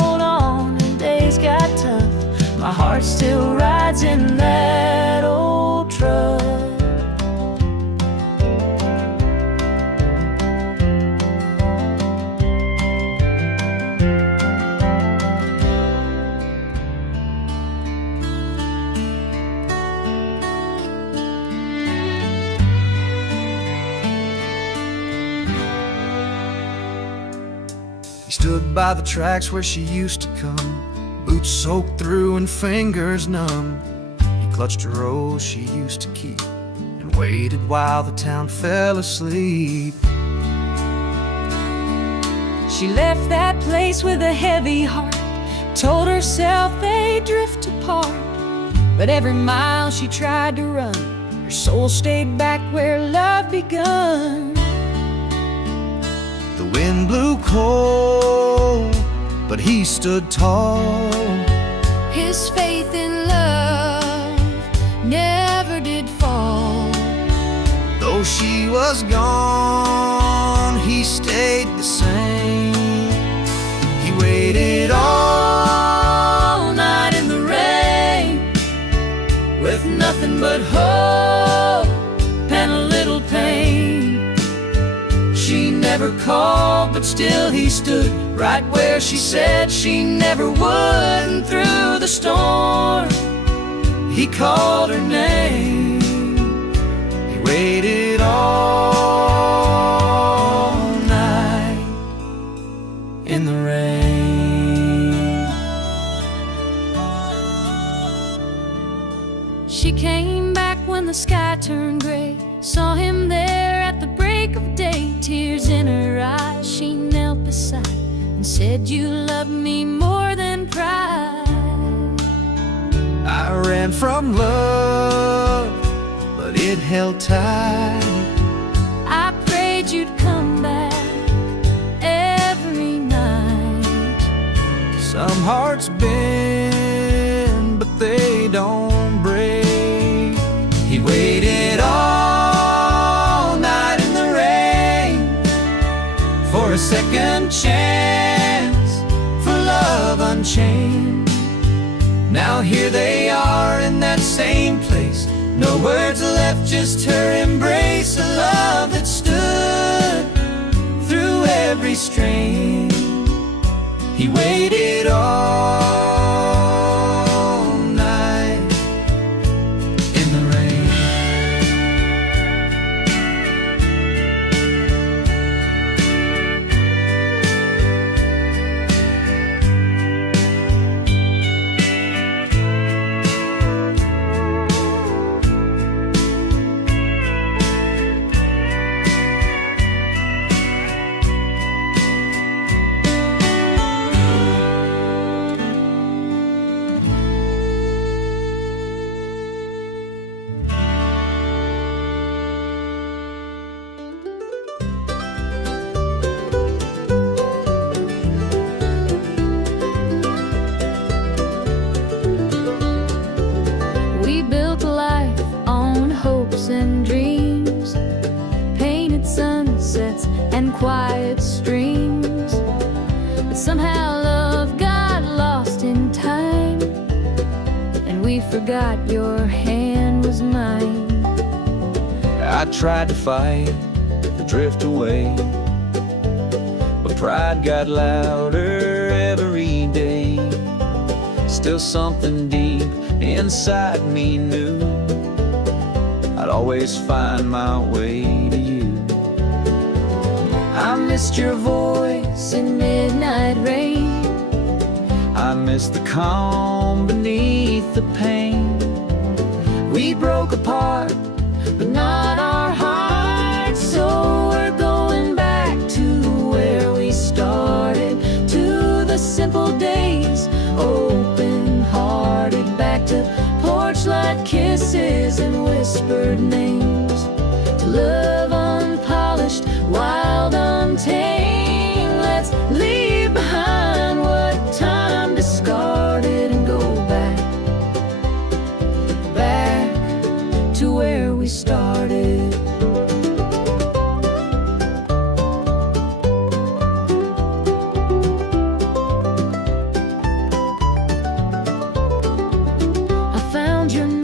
in that old truck. He stood by the tracks where she used to come, boots soaked through and fingers numb. He clutched a rose she used to keep and waited while the town fell asleep. She left that place with a heavy heart, told herself they'd drift apart. But every mile she tried to run, her soul stayed back where love begun. The wind blew cold, but he stood tall. His faith in love never did fall. Though she was gone, he stayed the same. He waited all night in the rain, With nothing but hope and a little pain. She never called, but still he stood right where she said she never would. And through the storm, he called her name. He waited all night In the rain, She came back when the sky turned gray, saw him there at the break of day. Tears in her eyes, she knelt beside and said, "You love me more than pride." I ran from love, but it held tight. I prayed you'd come back every night. Some hearts bend, but they don't break. he waited all night in the rain for a second chance, for love unchained. Now here they are in that same place, no words left, just her embrace. A love that stood through every strain. He waited all night in the rain. We built a life on hopes and dreams, painted sunsets and quiet streams. But somehow love got lost in time, and we forgot your hand was mine. I tried to fight, to drift away, but pride got louder every day. Still something deep inside me knew I'd always find my way to you. I missed your voice in midnight rain. I miss the calm beneath the pain. We broke apart, but not our hearts. So we're going back to where we started, to the simple days, open-hearted, back to porch-light kisses and whispered names, to love unpolished, wild, untamed. Let's leave behind what time discarded and go back, back to where we started. I found your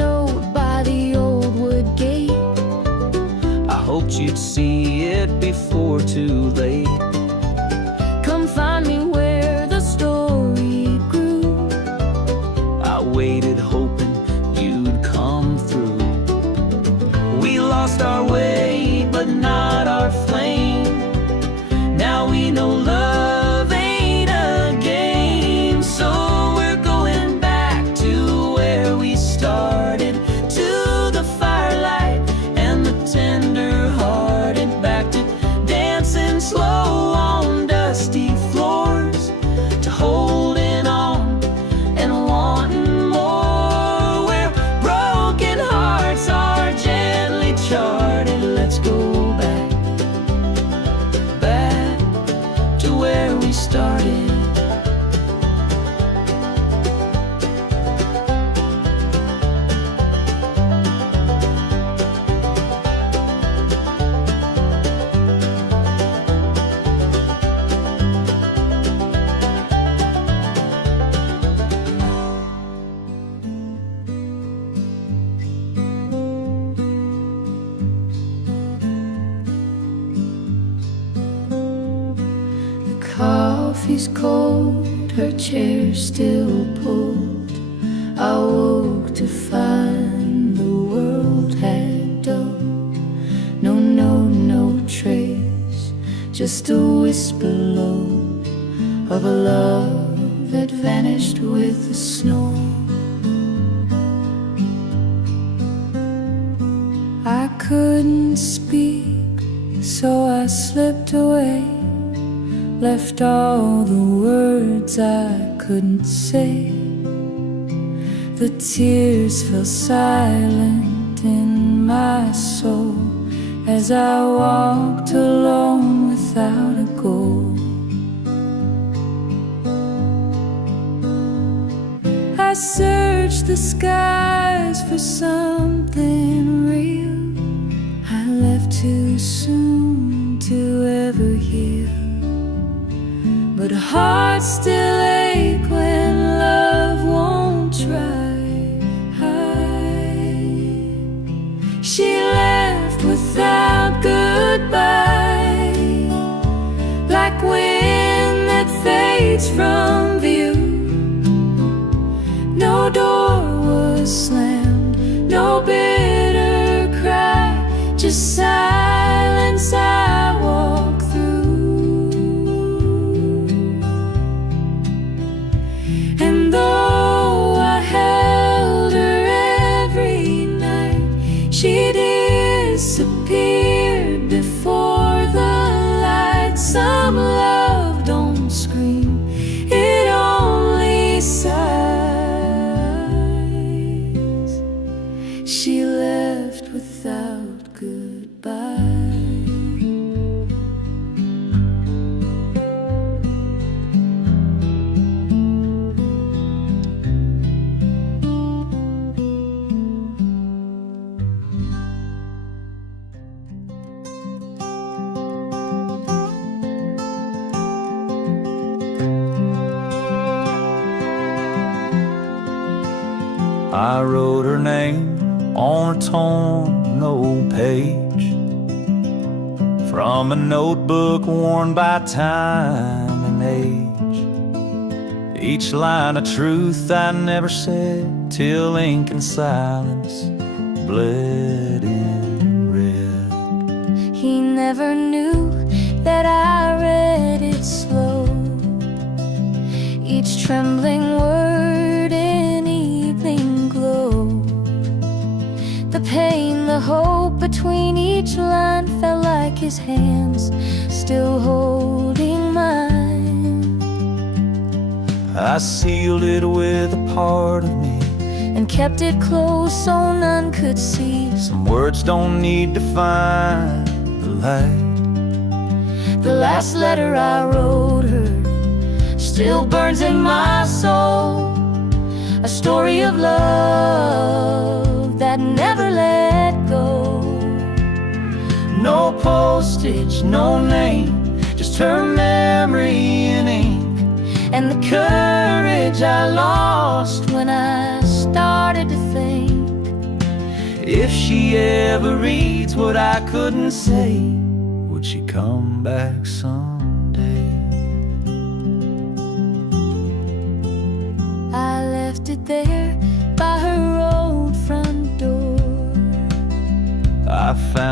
lost our way, but not our flame. Now we know love ain't a game, so we're going back to where we started, to the firelight and the tender-hearted, back to dancing slow on dusty floors, to holding on and wanting more, where broken hearts are gently charted. Let's go back, back to where we started. Coffee's cold, her chair still pulled. I woke to find the world had dulled. No note, no trace, just a whisper low of a love that vanished with the snow. I couldn't speak, so I slipped away, left all the words I couldn't say. The tears fell silent in my soul as I walked alone without a goal. I searched the skies for something real. I left too soon to ever heal, but hearts still ache when love won't try. She left without goodbye, like wind that fades from view. No door was slammed, no bitter cry, just silence I walk through. And though I held her every night, she disappeared before the light. Some love don't scream, it only sighs. She left without goodbye. I wrote her name on a torn old page from a notebook worn by time and age. Each line of truth I never said, till ink and silence bled in red. He never knew that I read it slow, each trembling word in evening glow. The pain, the hope between each line felt like his hands still holding mine. I sealed it with a part of me and kept it close so none could see. Some words don't need to find the light. The last letter I wrote her still burns in my soul, a story of love that never let go. No postage, no name, just her memory in ink, And the courage I lost when I started to think, if she ever reads what I couldn't say, would she come back someday? I left it there by her old front door. I found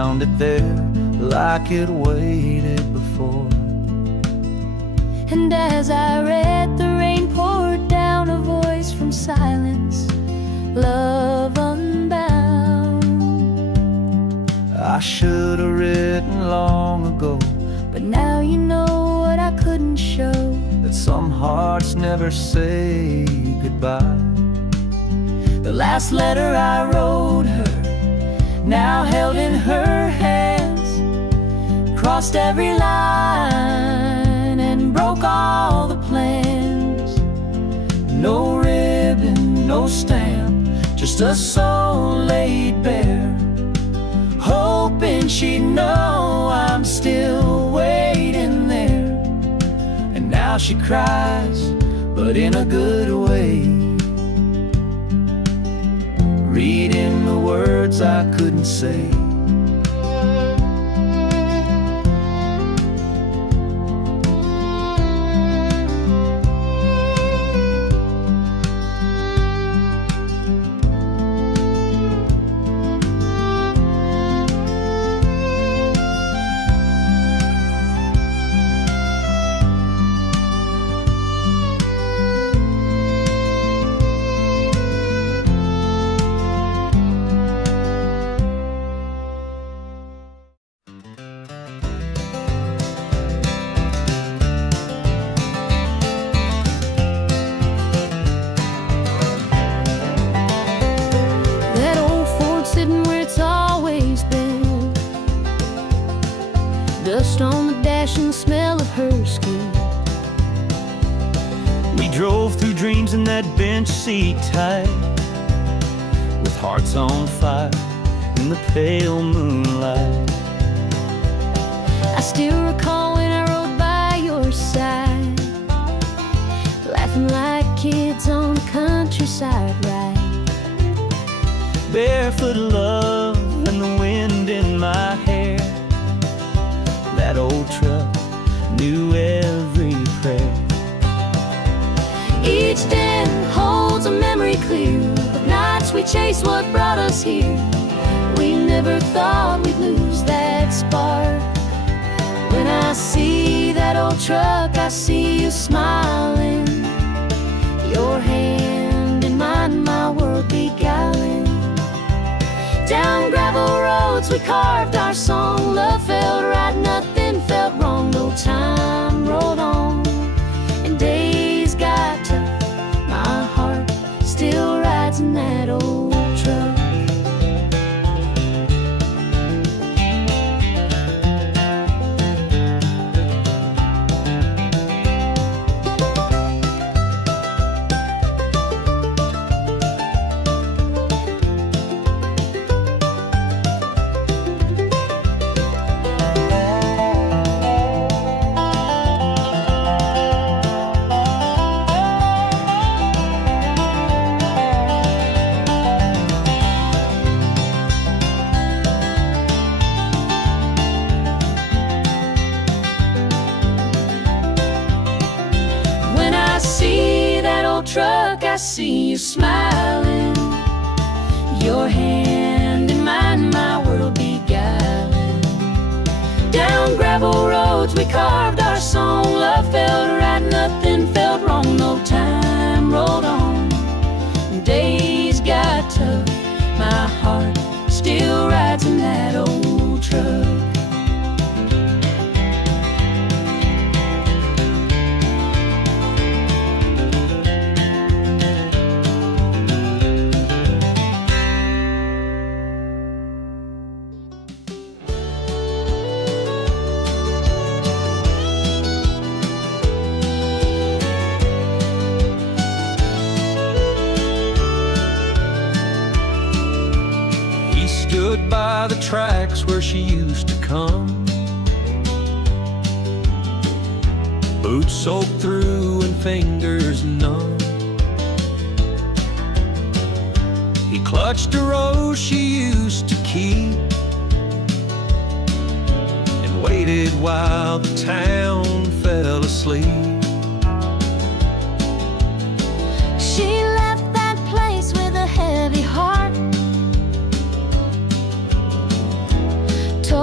found it there like it waited before. And as I read, the rain poured down, a voice from silence, love unbound. I should have written long ago, but now you know what I couldn't show, that some hearts never say goodbye. the last letter I wrote her, now held in her hands, crossed every line and broke all the plans. No ribbon, no stamp, just a soul laid bare, hoping she'd know I'm still waiting there. And now she cries, but in a good way, reading the words I couldn't say. Dust on the dash and the smell of her skin. We drove through dreams in that bench seat tight, with hearts on fire in the pale moonlight. I still recall when I rode by your side, laughing like kids on the countryside ride. Barefoot love and the wind in my hair. That old truck knew every prayer. Each den holds a memory clear of nights we chased what brought us here. We never thought we'd lose that spark. When I see that old truck, I see you smiling, your hand in mine, my world beguiling. Down gravel roads we carved our song, love felt right, nothing felt wrong. No time rolled on and days got tough, my heart still rides in that old truck. Truck, I see you smiling, your hand in mine, my world beguiling. Down gravel roads we carved our song, love felt right, nothing felt wrong. No time rolled on, days got tough, my heart still rides in that old truck. Stood by the tracks where she used to come, boots soaked through and fingers numb. He clutched a rose she used to keep and waited while the town fell asleep. She left that place with a heavy heart,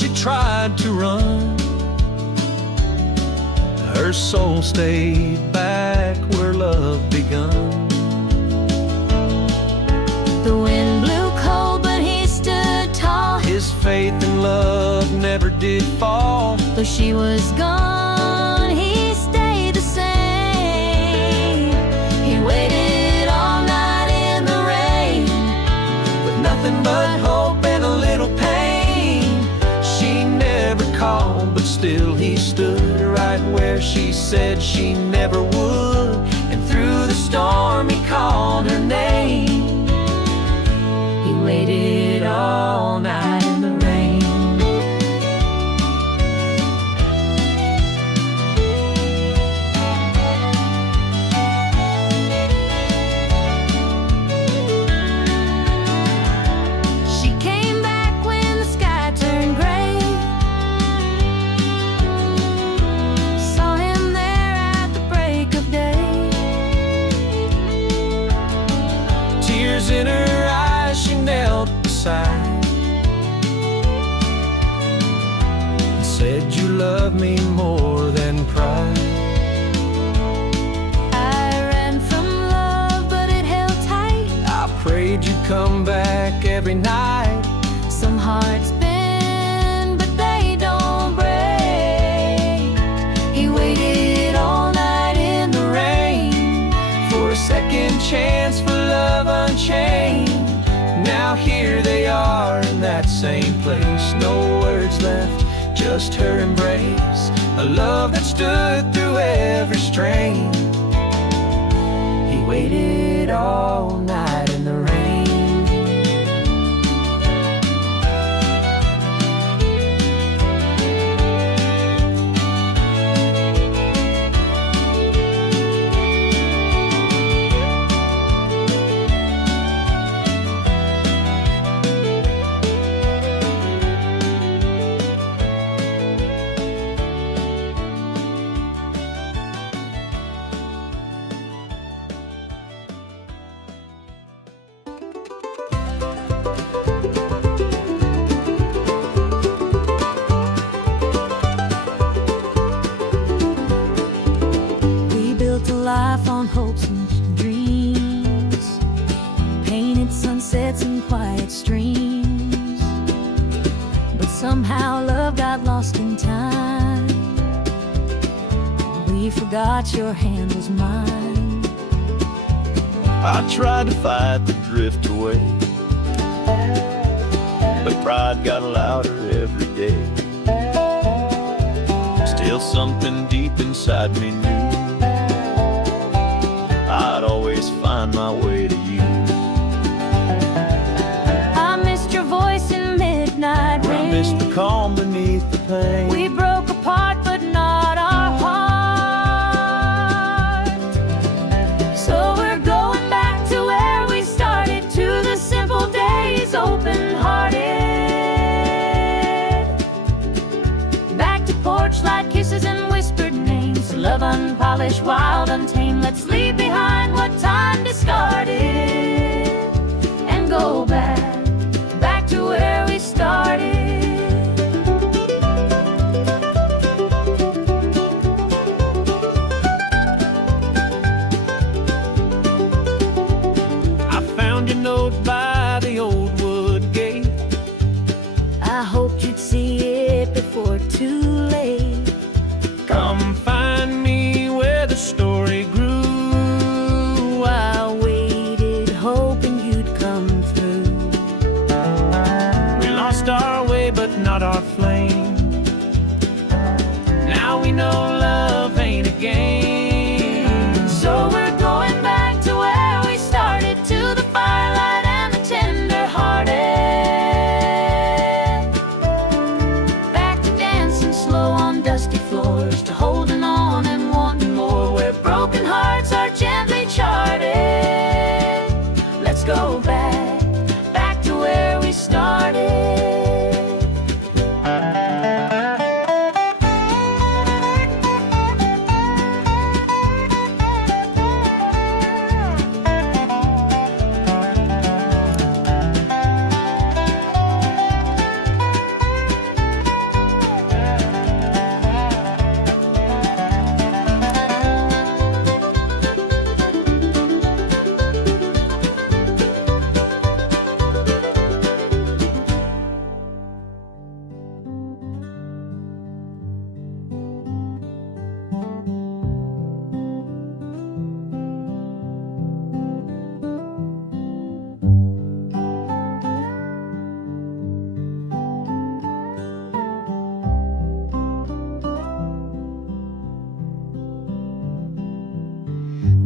she tried to run, her soul stayed back where love begun. The wind blew cold, but he stood tall. His faith and love never did fall. Though she was gone, he stayed the same. He waited all night in the rain, With nothing but hope and a little pain. She never called, but still he stood right where she said she never would. And through the storm he called her name. he waited all night in the rain. She came back when the sky turned gray. Saw him there at the break of day. Tears in her eyes, she knelt beside and said, "You love me more than pride." I ran from love, but it held tight. I prayed you'd come back every night. Some hearts bend, but they don't break. He waited all night in the rain For a second chance for love unchained. Now here they are in that same place. No words left, just her embrace. A love that stood through every strain. He waited all night in the rain. We built a life on hopes and dreams, painted sunsets and quiet streams. But somehow love got lost in time. We forgot your hand was mine. I tried to fight the drift away, but pride got louder every day. Still something deep inside me knew I'd always find my way to you. I missed your voice in midnight rain. I missed the calm beneath the pain. We broke apart, but not our heart. So we're going back to where we started, to the simple days, open-hearted. Back to porch light kisses and whispered names. Love unpolished, wild, untamed. Let's leave behind what time discarded and go back to where we started. I found your note by the old wood gate. I hoped you'd see it before too late. Come find me where the story grew. I waited, hoping you'd come through. We lost our way, but not our flame. Now we know love ain't a game. So we're going back to where we started, to the firelight and the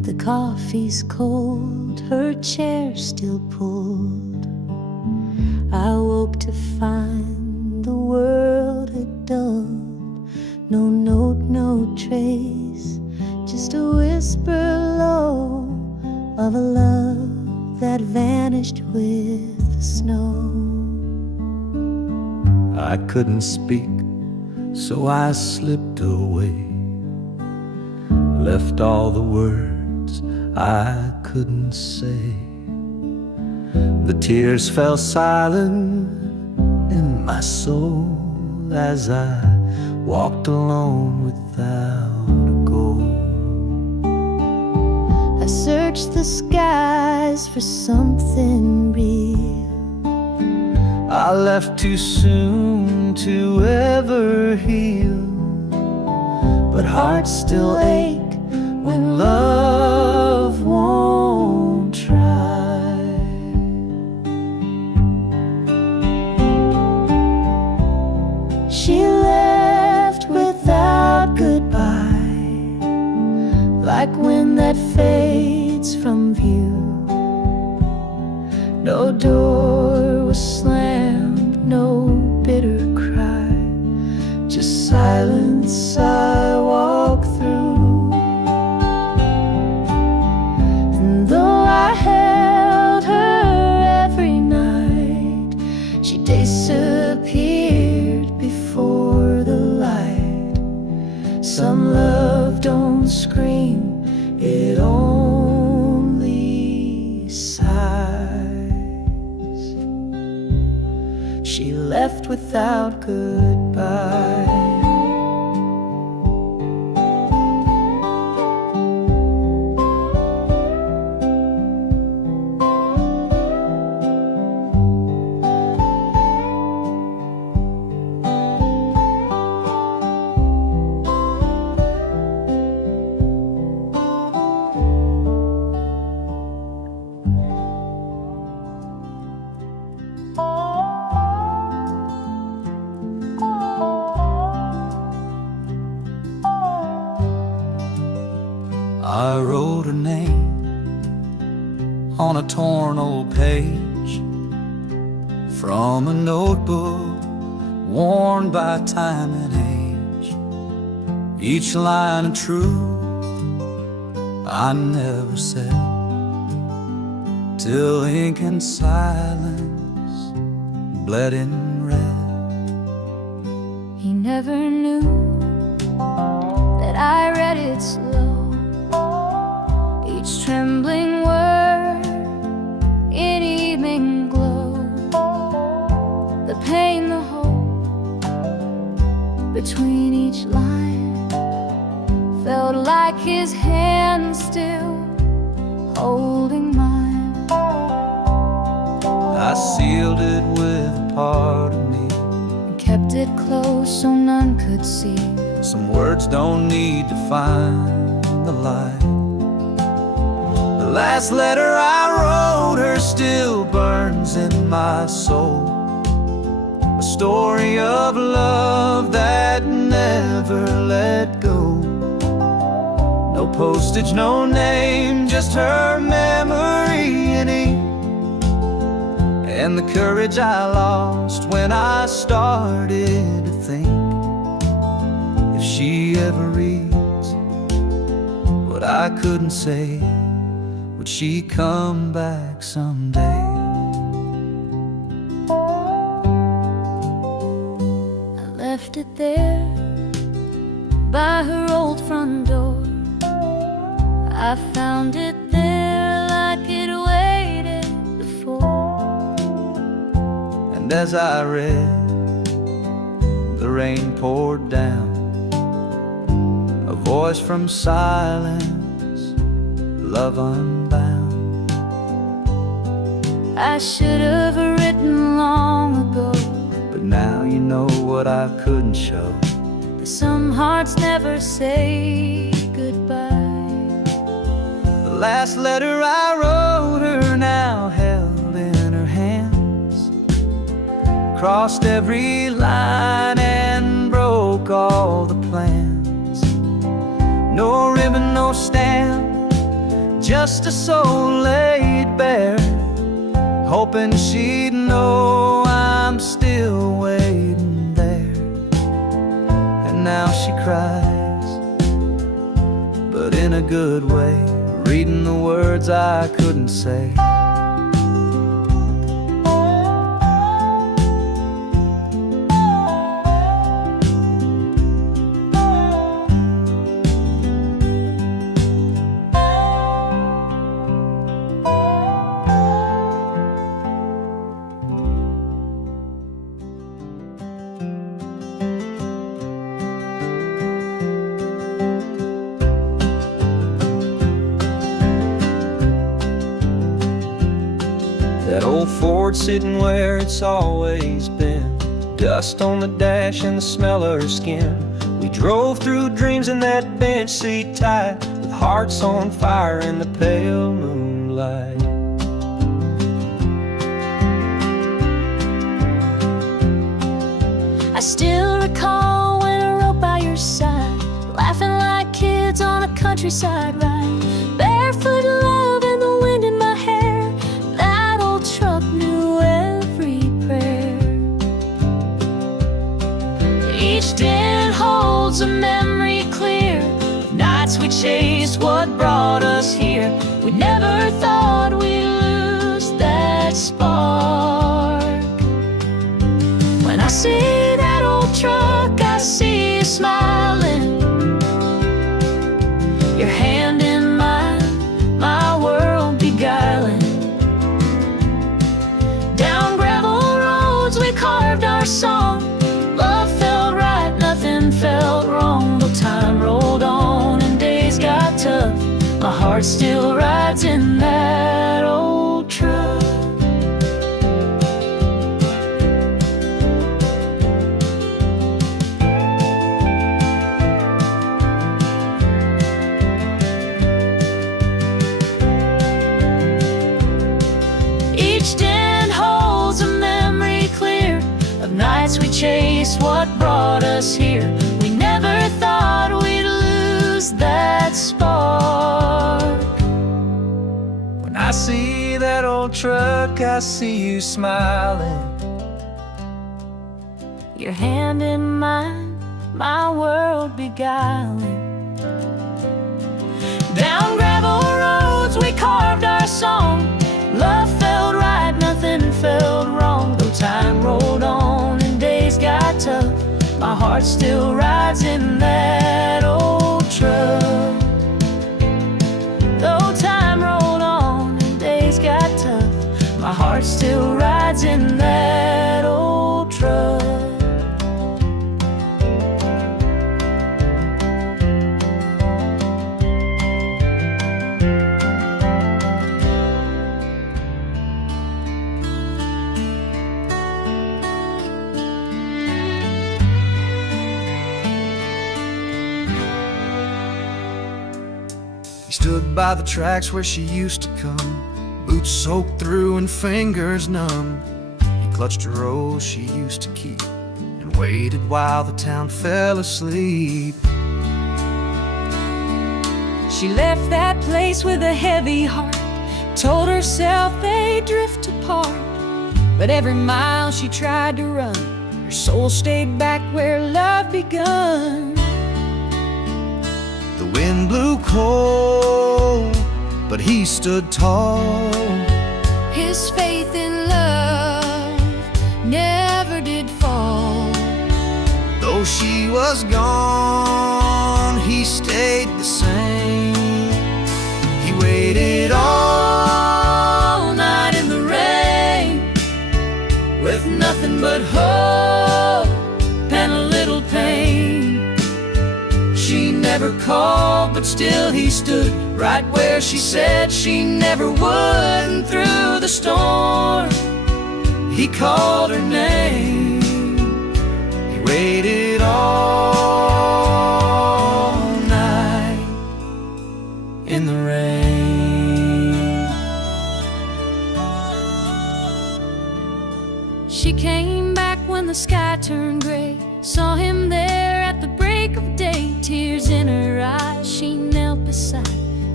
The coffee's cold, her chair still pulled. I woke to find the world had dulled. No note, no trace, just a whisper low of a love that vanished with the snow. I couldn't speak, so I slipped away, left all the words I couldn't say. The tears fell silent in my soul as I walked alone without a goal. I searched the skies for something real. I left too soon to ever heal, but hearts still ache when love won't try. She left without goodbye, like wind that fades from view. No door was slammed, no bitter cry, just silence I walk through. And though I held her every night, she disappeared before the light. Some love don't scream, it only sighs. She left without goodbye. I wrote her name on a torn old page from a notebook worn by time and age. Each line of truth I never said, till ink and silence bled in red. He never knew that I read it slow, each trembling word in evening glow. The pain, the hope between each line felt like his hand still holding mine. I sealed it with a part of me, And kept it close so none could see. some words don't need to find the light. The last letter I wrote her still burns in my soul, a story of love that never let go. No postage, no name, just her memory in ink, and the courage I lost when I started to think, if she ever reads what I couldn't say, would she come back someday? I left it there by her old front door. I found it there like it waited before. And as I read, the rain poured down, a voice from silence, love unbound. I should have written long ago, But now you know what I couldn't show. that some hearts never say goodbye. The last letter I wrote her now held in her hands, crossed every line and broke all the plans. No ribbon, no stamp, just a soul laid bare, hoping she'd know I'm still waiting there. And now she cries, but in a good way, reading the words I couldn't say. That old Ford sitting where it's always been, dust on the dash and the smell of her skin. We drove through dreams in that bench seat tight, with hearts on fire in the pale moonlight. I still recall when I rode by your side, laughing like kids on a countryside ride, barefoot love and the wind in my hair. That old truck knew every prayer. Each dent holds a memory clear of nights we chased what brought us here. We never thought we'd lose that spark. When I see that old truck, I see you smiling, your hand in mine, my world beguiling. Down gravel roads we carved our song, love felt right, nothing felt wrong. Though time rolled on and days got tough, my heart still rides in that old truck. Each dent holds a memory clear of nights we chased what brought us here. We never thought we'd lose that spark. When I see that old truck, I see you smiling, Your hand in mine, my world beguiling. Down gravel roads we carved our song, love felt right, nothing felt wrong. Though time rolled on and days got tough, my heart still rides in that old truck. Though time rolled on and days got tough, my heart still rides in that old truck. He stood by the tracks where she used to come, boots soaked through and fingers numb. He clutched a rose she used to keep and waited while the town fell asleep. She left that place with a heavy heart, told herself they'd drift apart. But every mile she tried to run, her soul stayed back where love begun. The wind blew cold, but he stood tall. His faith in love never did fall. Though she was gone, he stayed the same. He waited all night in the rain, With nothing but hope and a little pain. she never called, but still he stood right where she said she never would. And through the storm, he called her name. He waited all night in the rain. She came back when the sky turned gray, saw him there at the break of day. Tears in her eyes, she knelt beside and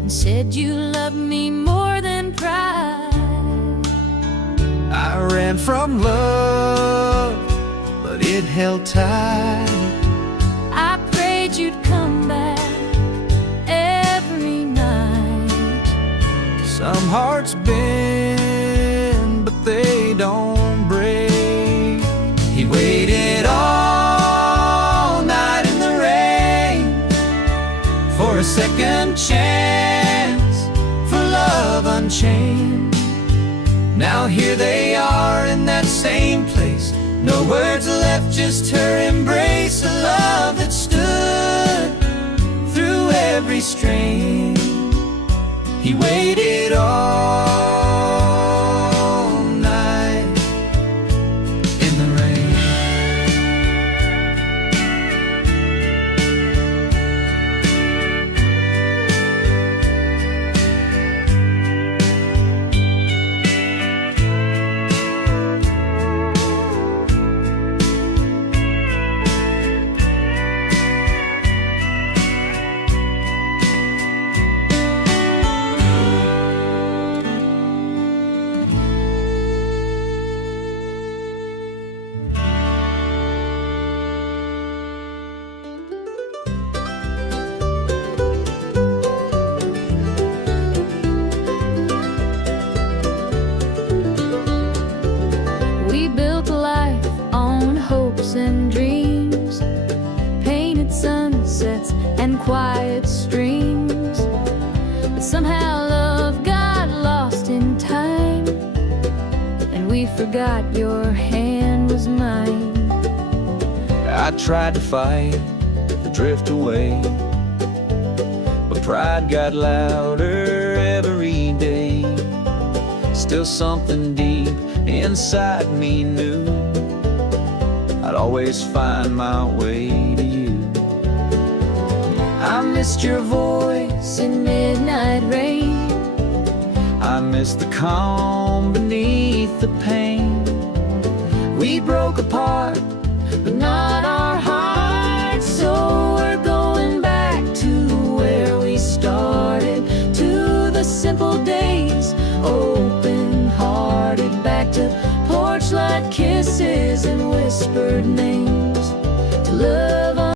and said you loved me more than pride. I ran from love, but it held tight. I prayed you'd come back every night. Some hearts bend, but they don't break. He waited all night in the rain for a second chance, for love unchained. Now here they are in that same place. No words left, just her embrace. A love that stood through every strain. He waited all night in the rain. We built a life on hopes and dreams, painted sunsets and quiet streams. But somehow love got lost in time, and we forgot your hand was mine. I tried to fight, to drift away, but pride got louder every day. Still something deep inside me knew I'd always find my way to you. I missed your voice in midnight rain. I miss the calm beneath the pain. We broke apart, but not our hearts. So we're going back to where we started, to the simple days, open-hearted, back to porch light kisses and whispered names.